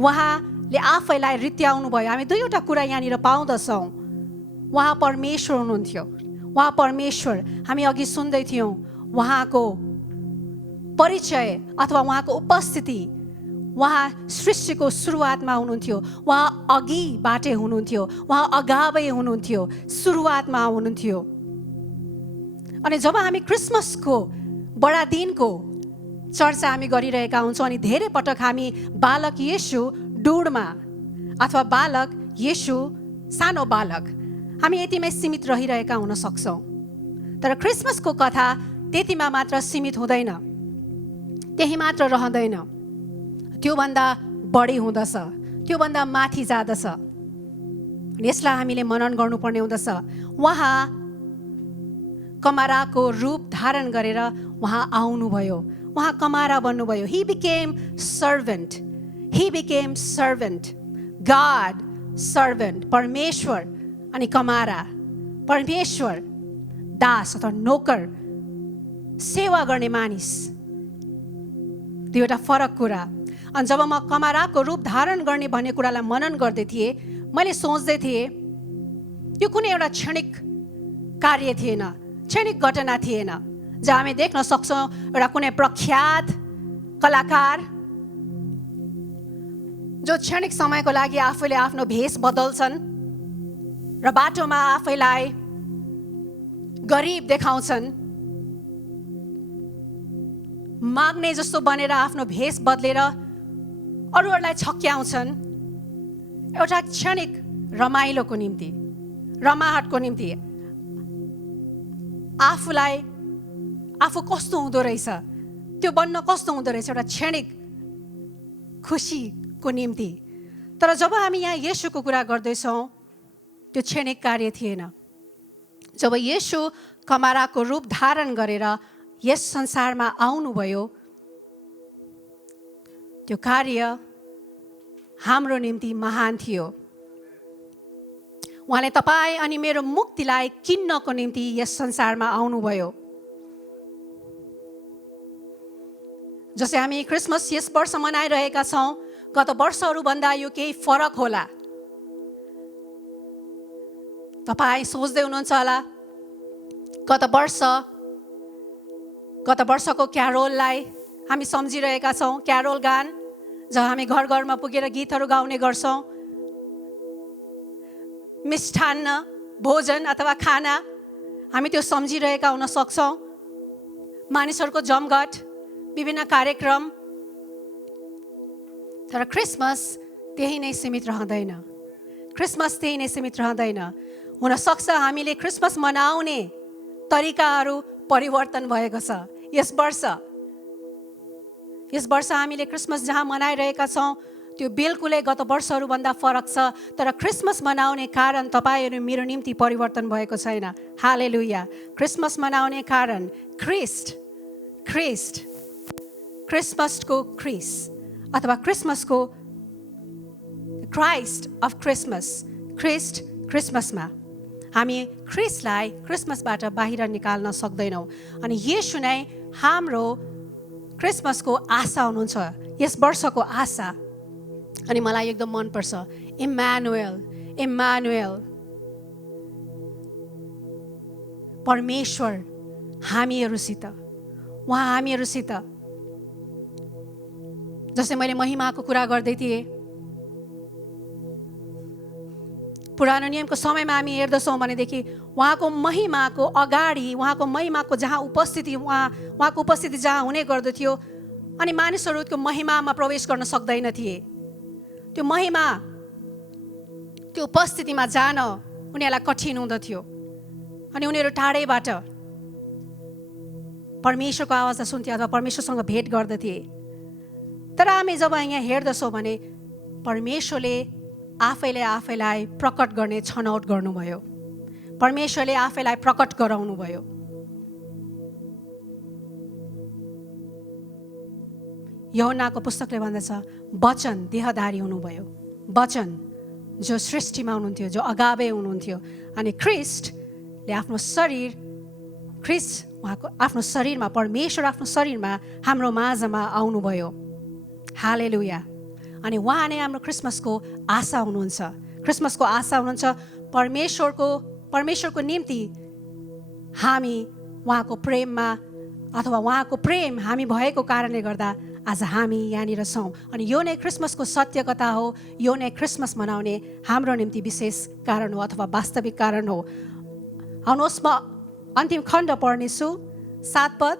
उहाँले आफैलाई रित्याउनु भयो। हामी दुईवटा कुरा यहाँनिर पाउँदछौँ। उहाँ परमेश्वर हुनुहुन्थ्यो, उहाँ परमेश्वर। हामी अघि सुन्दै थियौँ उहाँको परिचय अथवा उहाँको उपस्थिति। उहाँ सृष्टिको सुरुवातमा हुनुहुन्थ्यो, उहाँ अघिबाटै हुनुहुन्थ्यो, उहाँ अगावै हुनुहुन्थ्यो, सुरुवातमा हुनुहुन्थ्यो। अनि जब हामी क्रिसमसको बडा दिनको चर्चा हामी गरिरहेका हुन्छौँ अनि धेरै पटक हामी बालक येशू डुडमा अथवा बालक येशू सानो बालक हामी यतिमै सीमित रहिरहेका हुन सक्छौँ। तर क्रिसमसको कथा त्यतिमा मात्र सीमित हुँदैन, त्यही मात्र रहँदैन, त्योभन्दा बढी हुँदछ, त्योभन्दा माथि जाँदछ। यसलाई हामीले मनन गर्नुपर्ने हुँदछ। उहाँ कमाराको रूप धारण गरेर उहाँ आउनुभयो, उहाँ कमारा बन्नुभयो। He became servant. He became servant. God, servant. परमेश्वर अनि कमारा। परमेश्वर दास अथवा नोकर, सेवा गर्ने मानिस। दुईवटा फरक कुरा। अनि जब म कमाराको रूप धारण गर्ने भन्ने कुरालाई मनन गर्दै थिएँ, मैले सोच्दै थिएँ यो कुनै एउटा क्षणिक कार्य थिएन, क्षणिक घटना थिएन जहाँ हामी देख्न सक्छौँ एउटा कुनै प्रख्यात कलाकार जो क्षणिक समयको लागि आफैले आफ्नो भेष बदल्छन् र बाटोमा आफैलाई गरिब देखाउँछन्, माग्ने जस्तो बनेर आफ्नो भेष बदलेर अरूहरूलाई छक्क्याउँछन्, एउटा क्षणिक रमाइलोको निम्ति, रमाहटको निम्ति, आफूलाई आफू कस्तो हुँदो रहेछ त्यो बन्न कस्तो हुँदो रहेछ, एउटा क्षणिक खुसीको निम्ति। तर जब हामी यहाँ येशूको कुरा गर्दैछौँ त्यो क्षणिक कार्य थिएन। जब येशू कमाराको रूप धारण गरेर यस संसारमा आउनुभयो, त्यो कार्य हाम्रो निम्ति महान थियो। उहाँले तपाईँ अनि मेरो मुक्तिलाई किन्नको निम्ति यस संसारमा आउनुभयो। जसै हामी क्रिसमस यस वर्ष मनाइरहेका छौँ, गत वर्षहरूभन्दा यो केही फरक होला। तपाईँ सोच्दै हुनुहुन्छ होला गत वर्षको क्यारोललाई हामी सम्झिरहेका छौँ। क्यारोल गान जब हामी घर घरमा पुगेर गीतहरू गाउने गर्छौँ, मिष्ठान्न भोजन अथवा खाना हामी त्यो सम्झिरहेका हुन सक्छौँ। मानिसहरूको जमघट, विभिन्न कार्यक्रम। तर क्रिसमस त्यही नै सीमित रहँदैन। क्रिसमस त्यही नै सीमित रहँदैन। हुनसक्छ हामीले क्रिसमस मनाउने तरिकाहरू परिवर्तन भएको छ। यस वर्ष हामीले क्रिसमस जहाँ मनाइरहेका छौँ त्यो बिल्कुलै गत वर्षहरूभन्दा फरक छ। तर क्रिसमस मनाउने कारण तपाईहरू मेरो निम्ति परिवर्तन भएको छैन। हालेलुया। क्रिसमस मनाउने कारण क्रिसमसको क्रिस अथवा क्रिसमसको क्राइस्ट अफ क्रिसमसमा हामी क्रिसलाई क्रिसमसबाट बाहिर निकाल्न सक्दैनौँ। अनि येशू नै हाम्रो क्रिसमसको आशा हुनुहुन्छ, यस वर्षको आशा। अनि मलाई एकदम मनपर्छ इम्मानुएल परमेश्वर हामीहरूसित, उहाँ हामीहरूसित। जस्तै मैले महिमाको कुरा गर्दै थिएँ, पुरानो नियमको समयमा हामी हेर्दछौँ भनेदेखि उहाँको महिमाको अगाडि, उहाँको महिमाको जहाँ उपस्थिति, उहाँको उपस्थिति जहाँ हुने गर्दथ्यो, अनि मानिसहरू त्यो महिमामा प्रवेश गर्न सक्दैन थिए। त्यो महिमा, त्यो उपस्थितिमा जान उनीहरूलाई कठिन हुँदथ्यो अनि उनीहरू टाढैबाट परमेश्वरको आवाजलाई सुन्थे अथवा परमेश्वरसँग भेट गर्दथे। तर हामी जब यहाँ हेर्दछौँ भने परमेश्वरले आफैलाई प्रकट गर्ने छनौट गर्नुभयो, परमेश्वरले आफैलाई प्रकट गराउनु भयो। यूहन्नाको पुस्तकले भन्दछ वचन देहधारी हुनुभयो, वचन जो सृष्टिमा हुनुहुन्थ्यो, जो अगावै हुनुहुन्थ्यो। अनि ख्रिस्टले आफ्नो शरीरमा, परमेश्वर आफ्नो शरीरमा हाम्रो माझमा आउनुभयो। हालेलुया। अनि उहाँ नै हाम्रो क्रिसमसको आशा हुनुहुन्छ, क्रिसमसको आशा हुनुहुन्छ। परमेश्वरको निम्ति हामी उहाँको प्रेममा अथवा उहाँको प्रेम हामी भएको कारणले गर्दा आज हामी यहाँनिर छौँ। अनि यो नै क्रिसमसको सत्य कथा हो, यो नै क्रिसमस मनाउने हाम्रो निम्ति विशेष कारण हो अथवा वास्तविक कारण हो। आउनुहोस्, म अन्तिम खण्ड पढ्नेछु, 7 पद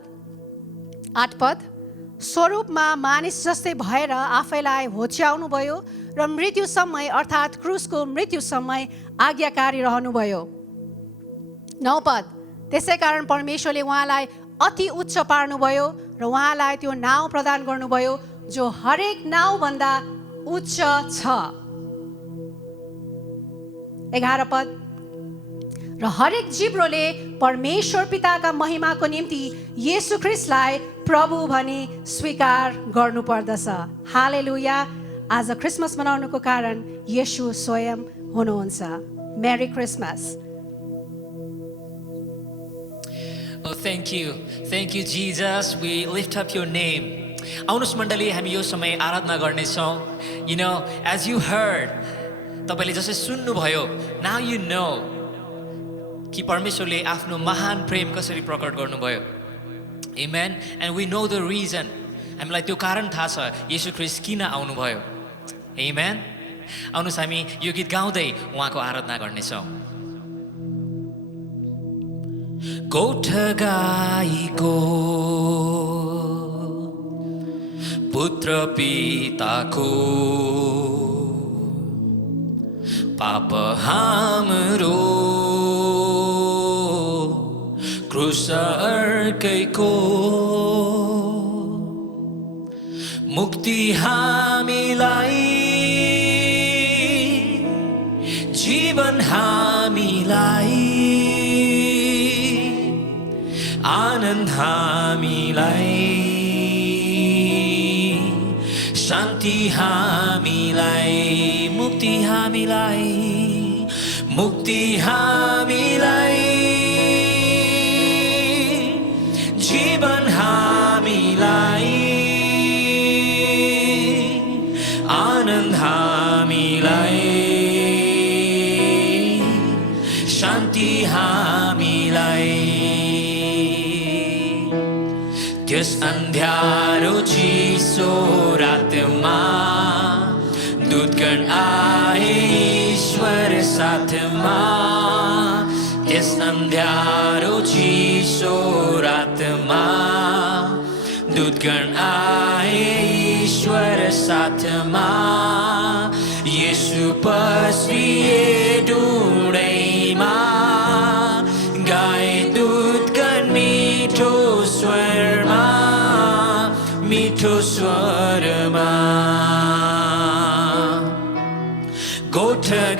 8 पद। स्वरूपमा मानिस जस्तै भएर आफैलाई होच्याउनु भयो र मृत्युसम्म अर्थात् क्रुसको मृत्युसम्म आज्ञाकारी रहनुभयो। 9 पद। त्यसै कारण परमेश्वरले उहाँलाई अति उच्च पार्नुभयो र उहाँलाई त्यो नाउँ प्रदान गर्नुभयो जो हरेक नाउँभन्दा उच्च छ। 11 पद। र हरेक जिब्रोले परमेश्वर पिताका महिमाको निम्ति येशू ख्रिस्टलाई प्रभु भनी स्वीकार गर्नुपर्दछ। हालेलुया। आज क्रिसमस मनाउनुको कारण येशू स्वयं हुनुहुन्छ। Merry Christmas. Oh, thank you, Jesus. We lift up your name. आउनुहोस् मण्डली, हामी यो समय आराधना गर्नेछौँ। You know, as you heard, तपाईँले जसै सुन्नुभयो, now you know कि परमेश्वरले आफ्नो महान प्रेम कसरी प्रकट गर्नुभयो। Amen. And we know the reason. हामीलाई त्यो कारण थाहा छ येशू ख्रिस्ट किन आउनुभयो। Amen. आउनुहोस् हामी यो गीत गाउँदै उहाँको आराधना गर्नेछौँ। गोठ गाईको पुत्र पिताको पाप हाम्रो क्रुस अर्कैको मुक्ति हामीलाई जीवन हामीलाई आनन्द हामीलाई शान्ति हामीलाई मुक्ति हामीलाई जीवन हामीलाई आनन्द हामीलाई शान्ति हामीलाई त्यस अन्ध्यारो चिसो रातमा दूतगण आए ईश्वर साथमा त्यस अन्ध्यारो चिसो रातमा दूतगण आए ईश्वर साथमा येशू पस्रिए ढुँडैमा गाए दूतगण मिठो स्वरमा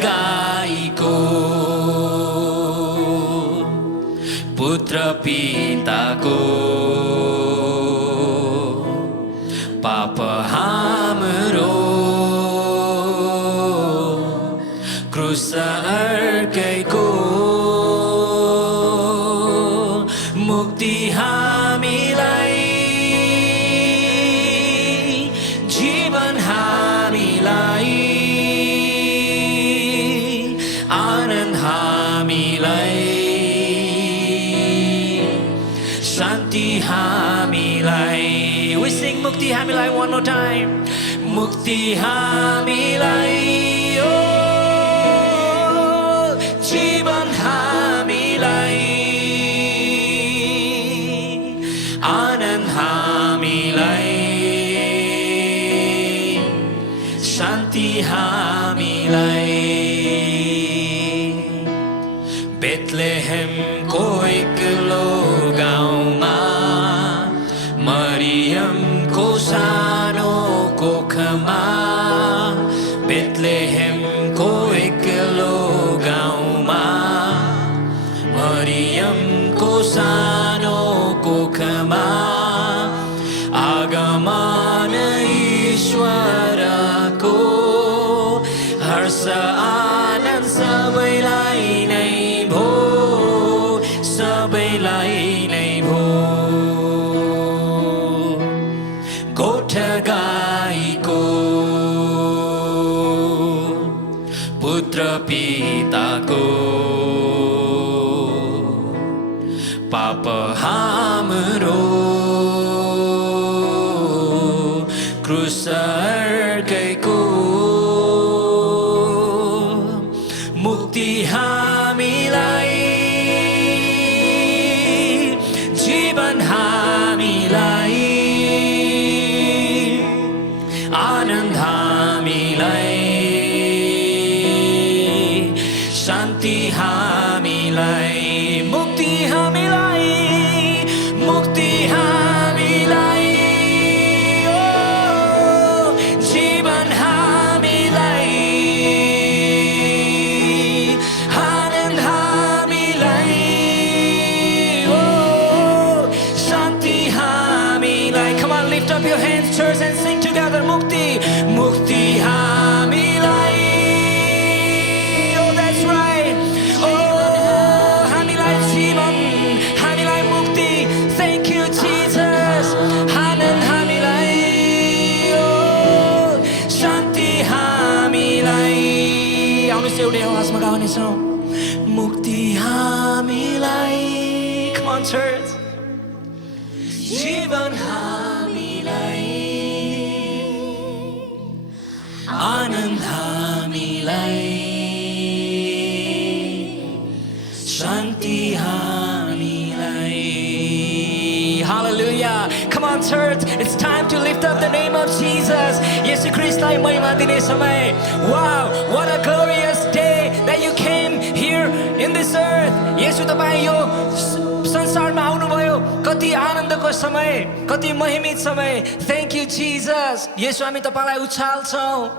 गाईको पुत्र पिताको पाप हाम्रो क्रुस अर्कैको मुक्ति हामीलाई जीवन हामीलाई आनन्द हामीलाई शान्ति हामीलाई we sing मुक्ति हामीलाई one more time मुक्ति हामीलाई जीवन हामीलाई आनन्द हामीलाई शान्ति हामीलाई बेथलेहेमको एक्लो गाउँमा मरियमको सानो कोखमा बेथलेहेमको एक्लो गाउँमा मरियमको सानो कोखमा आगमन ईश्वरको हर्ष आनन्द सबैलाई नै भो सबैलाई नै भो गोठ गाईको पुत्र पिताको पाप हाम्रो क्रुस अर्कैको मुक्ति हामीलाई जीवन हामीलाई आनन्द हामीलाई शान्ति हामीलाई मुक्ति हामीलाई मुक्ति हामीलाई जीवन हामीलाई आनन्द हामीलाई शान्ति हामीलाई Come on, lift up your hands, church, and sing together. Mukti, mukti हामीलाई. Oh, that's right. Oh, हामीलाई जीवन, हामीलाई मुक्ति. Thank you, Jesus. आनन्द हामीलाई. Oh, शान्ति हामीलाई. आउनुहोस् एउटै आवाजमा गाउनेछौँ. मुक्ति हामीलाई. Come on, church. जीवन हामीलाई आनन्द हामीलाई शान्ति हामीलाई Hallelujah. Come on, church. It's time to lift up the name of Jesus. येशू ख्रीष्टलाई महिमा दिने समय. Wow, what a glorious day that you came here in this earth. येशू तपाईँ यो संसारमा आउनुभयो. कति आनन्दको समय, कति महिमित समय. Thank you, Jesus. येशू हामी तपाईलाई उछाल्छौँ.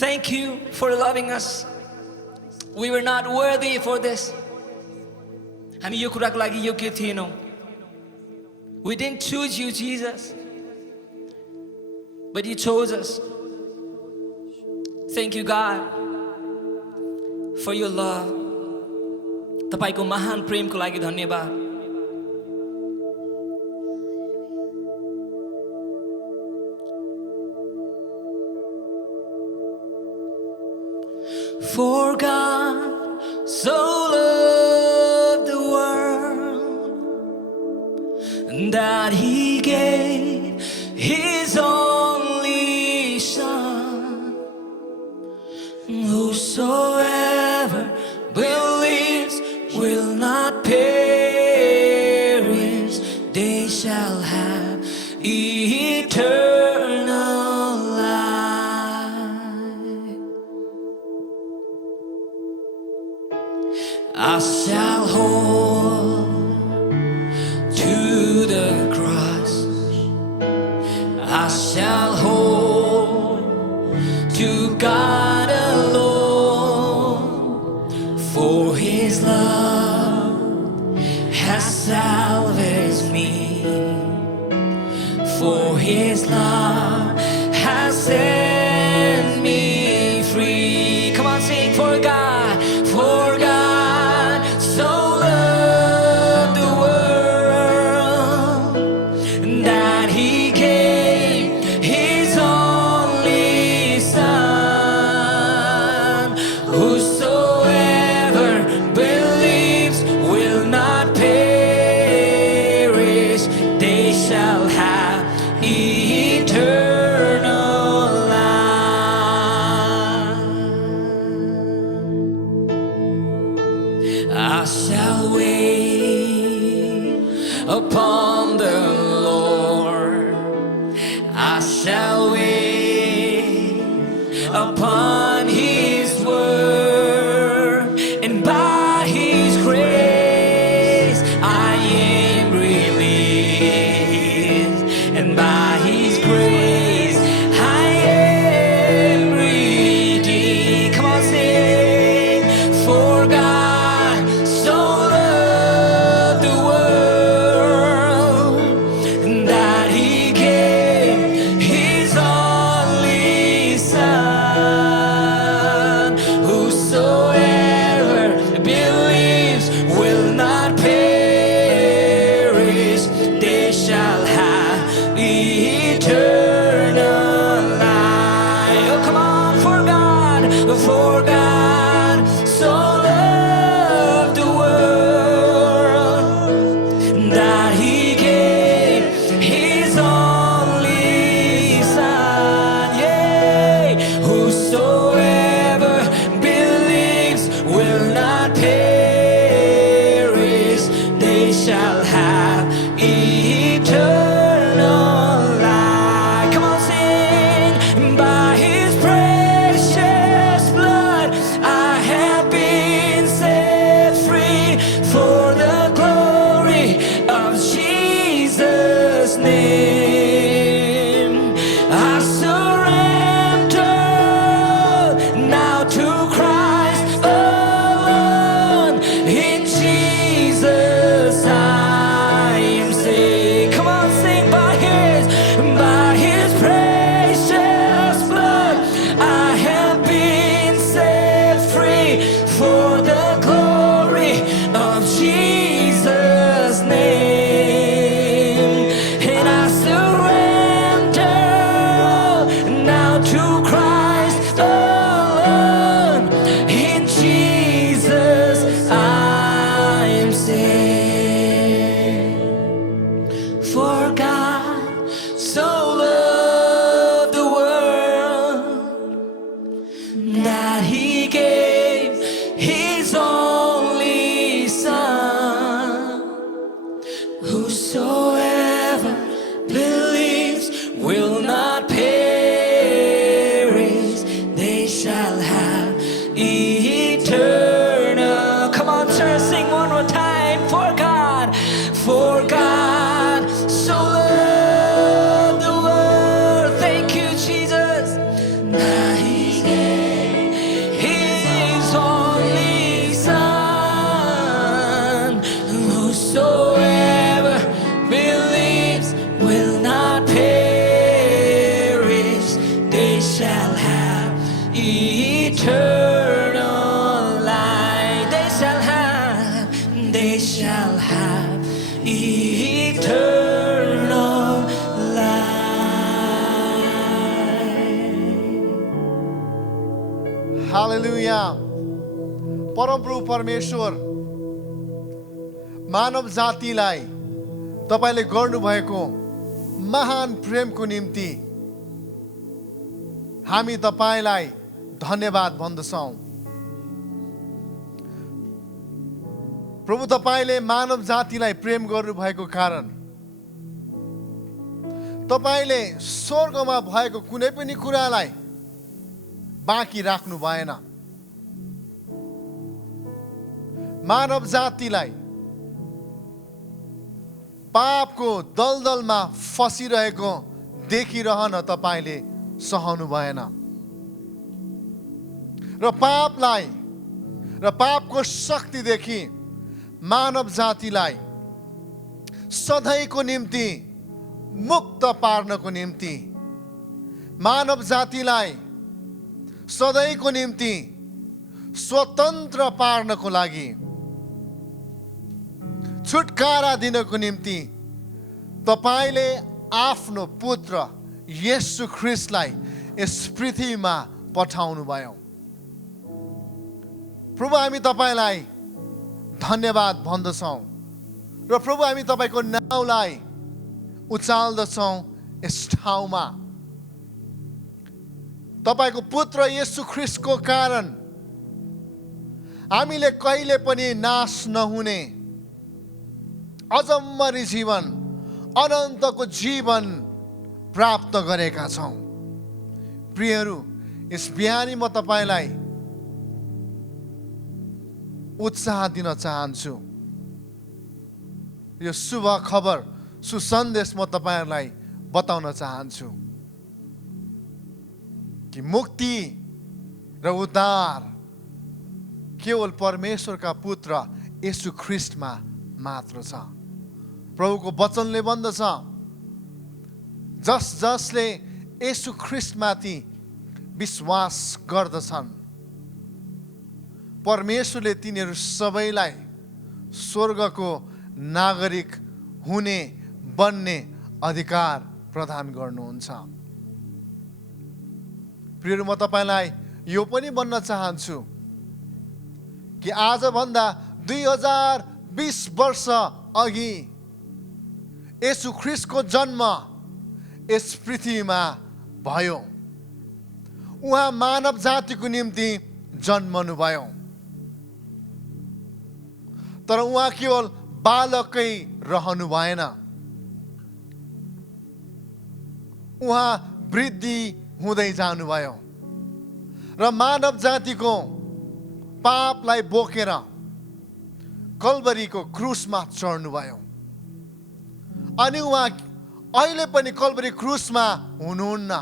Thank you for loving us. We were not worthy for this. हामी यो कुराको लागि योग्य थिएनौँ. We didn't choose you, Jesus, but you chose us. Thank you, God, for your love. तपाईको महान प्रेमको लागि धन्यवाद. For God so loved the world that He gave His only Son. Whosoever believes will not perish, they shall have eternal life. I shall hold to the cross. I shall hold to God alone. For his love has salvaged me. For his love has set me free. Come on, sing. For God so loved the world that he gave his only Son. Whosoever believes will not perish, they shall have eternal life. I shall wait upon the Lord. I shall wait upon his word, and by his grace I am released, and by his grace I am redeemed. Come on, sing. For God so loved the world that he gave his only Son. Whosoever believes will not perish, they shall have eternal life. Oh, come on. For God so loved the world that he gave his only Son. Yea, whosoever believes will not perish, they shall have eternal life. Come on, sing. By his precious blood I have been set free, for the glory of Jesus' name. I surrender now to Christ alone. In Jesus I am saved. Come on, sing. By his precious blood I have been set free, for the glory of Jesus' name. And I surrender now to Christ alone. In Jesus I am saved. For God so loved the world that he gave his only Son. Whosoever believes will not perish, they shall have eternal. Come on, church, sing one more time. For God so loved the world. Thank you, Jesus. That he gave his only Son. Whosoever believes will not perish, they shall have eternal life. They shall have eternal life. हालेलुया। परमप्रभु परमेश्वर मानव जातिलाई तपाईले गर्नुभएको महान प्रेमको निम्ति हामी तपाईलाई धन्यवाद भन्दछौँ। प्रभु तपाईले मानव जातिलाई प्रेम गर्नुभएको कारण तपाईले स्वर्गमा भएको कुनै पनि कुरालाई बाँकी राख्नु भएन। मानव जातिलाई पापको दलदलमा फसिरहेको देखिरहन तपाईले सहनु भएन र पापलाई र पापको शक्तिदेखि मानव जातिलाई सधैँको निम्ति मुक्त पार्नको निम्ति, मानव जातिलाई सधैँको निम्ति स्वतन्त्र पार्नको लागि, छुटकारा दिनको निम्ति तपाईले आफ्नो पुत्र येशू ख्रीष्टलाई यस पृथ्वीमा पठाउनु भयो। प्रभु, हामी तपाईलाई धन्यवाद भन्दछौँ र प्रभु, हामी तपाईको नाउँलाई उचाल्दछौँ यस ठाउँमा। तपाईको पुत्र येशू ख्रीष्टको कारण हामीले कहिले पनि नाश नहुने अजम्मरी जीवन, अनन्तको जीवन प्राप्त गरेका छौँ। प्रियहरू, यस बिहानी म तपाईलाई उत्साह दिन चाहन्छु। यो शुभ खबर, सुसन्देश म तपाईहरूलाई बताउन चाहन्छु कि मुक्ति र उद्धार केवल परमेश्वरका पुत्र येशू ख्रीष्टमा मात्र छ। प्रभुको वचनले भन्दछ, जसले येशू ख्रीष्टमाथि विश्वास गर्दछन्, परमेश्वरले तिनीहरू सबैलाई स्वर्गको नागरिक बन्ने अधिकार प्रदान गर्नुहुन्छ। प्रियहरू, म तपाईलाई यो पनि भन्न चाहन्छु कि आजभन्दा 2020 वर्ष अघि येशू ख्रीष्टको जन्म यस पृथ्वीमा भयो। उहाँ मानव जातिको निम्ति जन्मनु भयो, तर उहाँ केवल बालकै रहनु भएन। उहाँ वृद्धि हुँदै जानुभयो र मानव जातिको पापलाई बोकेर कल्वरीको क्रुसमा चढ्नुभयो। अनि उहाँ अहिले पनि कल्वरी क्रुसमा हुनुहुन्न,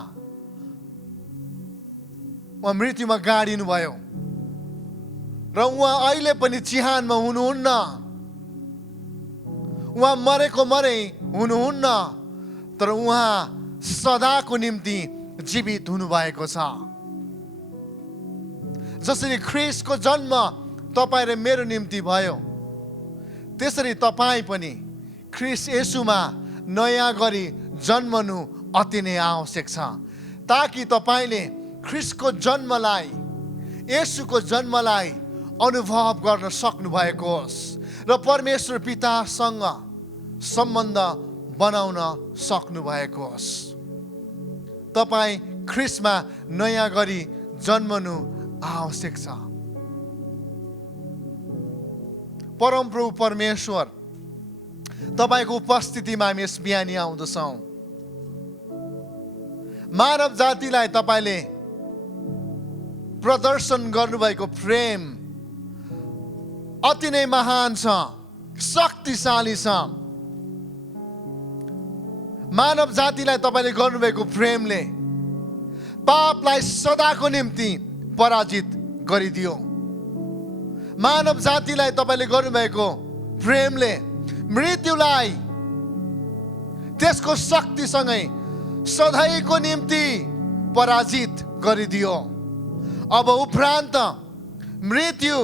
उहाँ मृत्युमा गाडिनु भयो र उहाँ अहिले पनि चिहानमा हुनुहुन्न। उहाँ मरेको मरै हुनुहुन्न, तर उहाँ सदाको निम्ति जीवित हुनुभएको छ। जसरी ख्रीष्टको जन्म तपाईँ र मेरो निम्ति भयो, त्यसरी तपाईँ पनि ख्रीष्ट येशूमा नयाँ गरी जन्मनु अति नै आवश्यक छ, ताकि तपाईले ख्रीष्टको जन्मलाई, येशूको जन्मलाई अनुभव गर्न सक्नु भएको होस् र परमेश्वर पितासँग सम्बन्ध बनाउन सक्नु भएको होस्। तपाईँ ख्रीष्टमा नयाँ गरी जन्मनु आवश्यक छ। परमप्रभु परमेश्वर, तपाईको उपस्थितिमा हामी यस बिहानी आउँदछौँ। मानव जातिलाई तपाईले प्रदर्शन गर्नुभएको प्रेम अति नै महान छ, शक्तिशाली छ। मानव जातिलाई तपाईले गर्नुभएको प्रेमले पापलाई सदाको निम्ति पराजित गरिदियो। मानव जातिलाई तपाईले गर्नुभएको प्रेमले मृत्युलाई त्यसको शक्तिसँगै सधैँको निम्ति पराजित गरिदियो। अब उपरान्त मृत्यु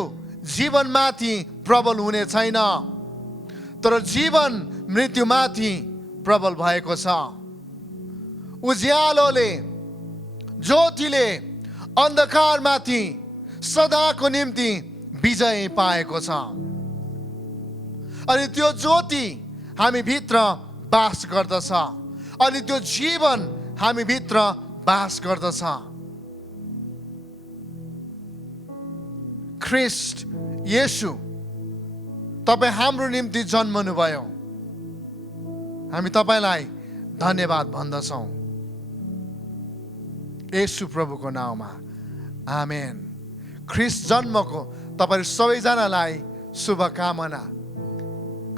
जीवनमाथि प्रबल हुने छैन, तर जीवन मृत्युमाथि प्रबल भएको छ। उज्यालोले, ज्योतिले अन्धकारमाथि सदाको निम्ति विजय पाएको छ। अनि त्यो ज्योति हामी भित्र बास गर्दछ, अनि त्यो जीवन हामी भित्र बास गर्दछ। ख्रीष्ट येशू, तपाईँ हाम्रो निम्ति जन्मनु भयो। हामी तपाईलाई धन्यवाद भन्दछौँ येशू प्रभुको नाउँमा, आमेन। ख्रीष्ट जन्मको तपाईहरू सबैजनालाई शुभकामना।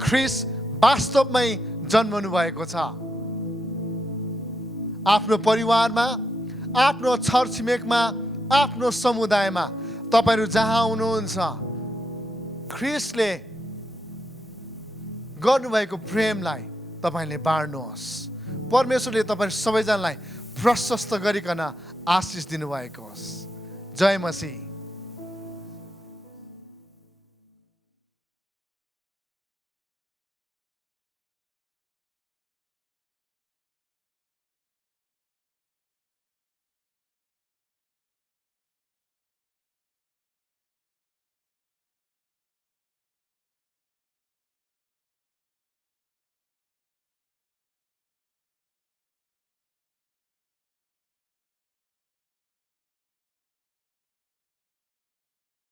ख्रीष्ट वास्तवमै जन्मनु भएको छ। आफ्नो परिवारमा, आफ्नो छरछिमेकमा, आफ्नो समुदायमा तपाईहरू जहाँ हुनुहुन्छ ख्रिस्टले गर्नुभएको प्रेमलाई तपाईँले बाँड्नुहोस्। परमेश्वरले तपाईँ सबैजनालाई प्रशस्त गरिकन आशिष दिनुभएको होस्। जय मसीह।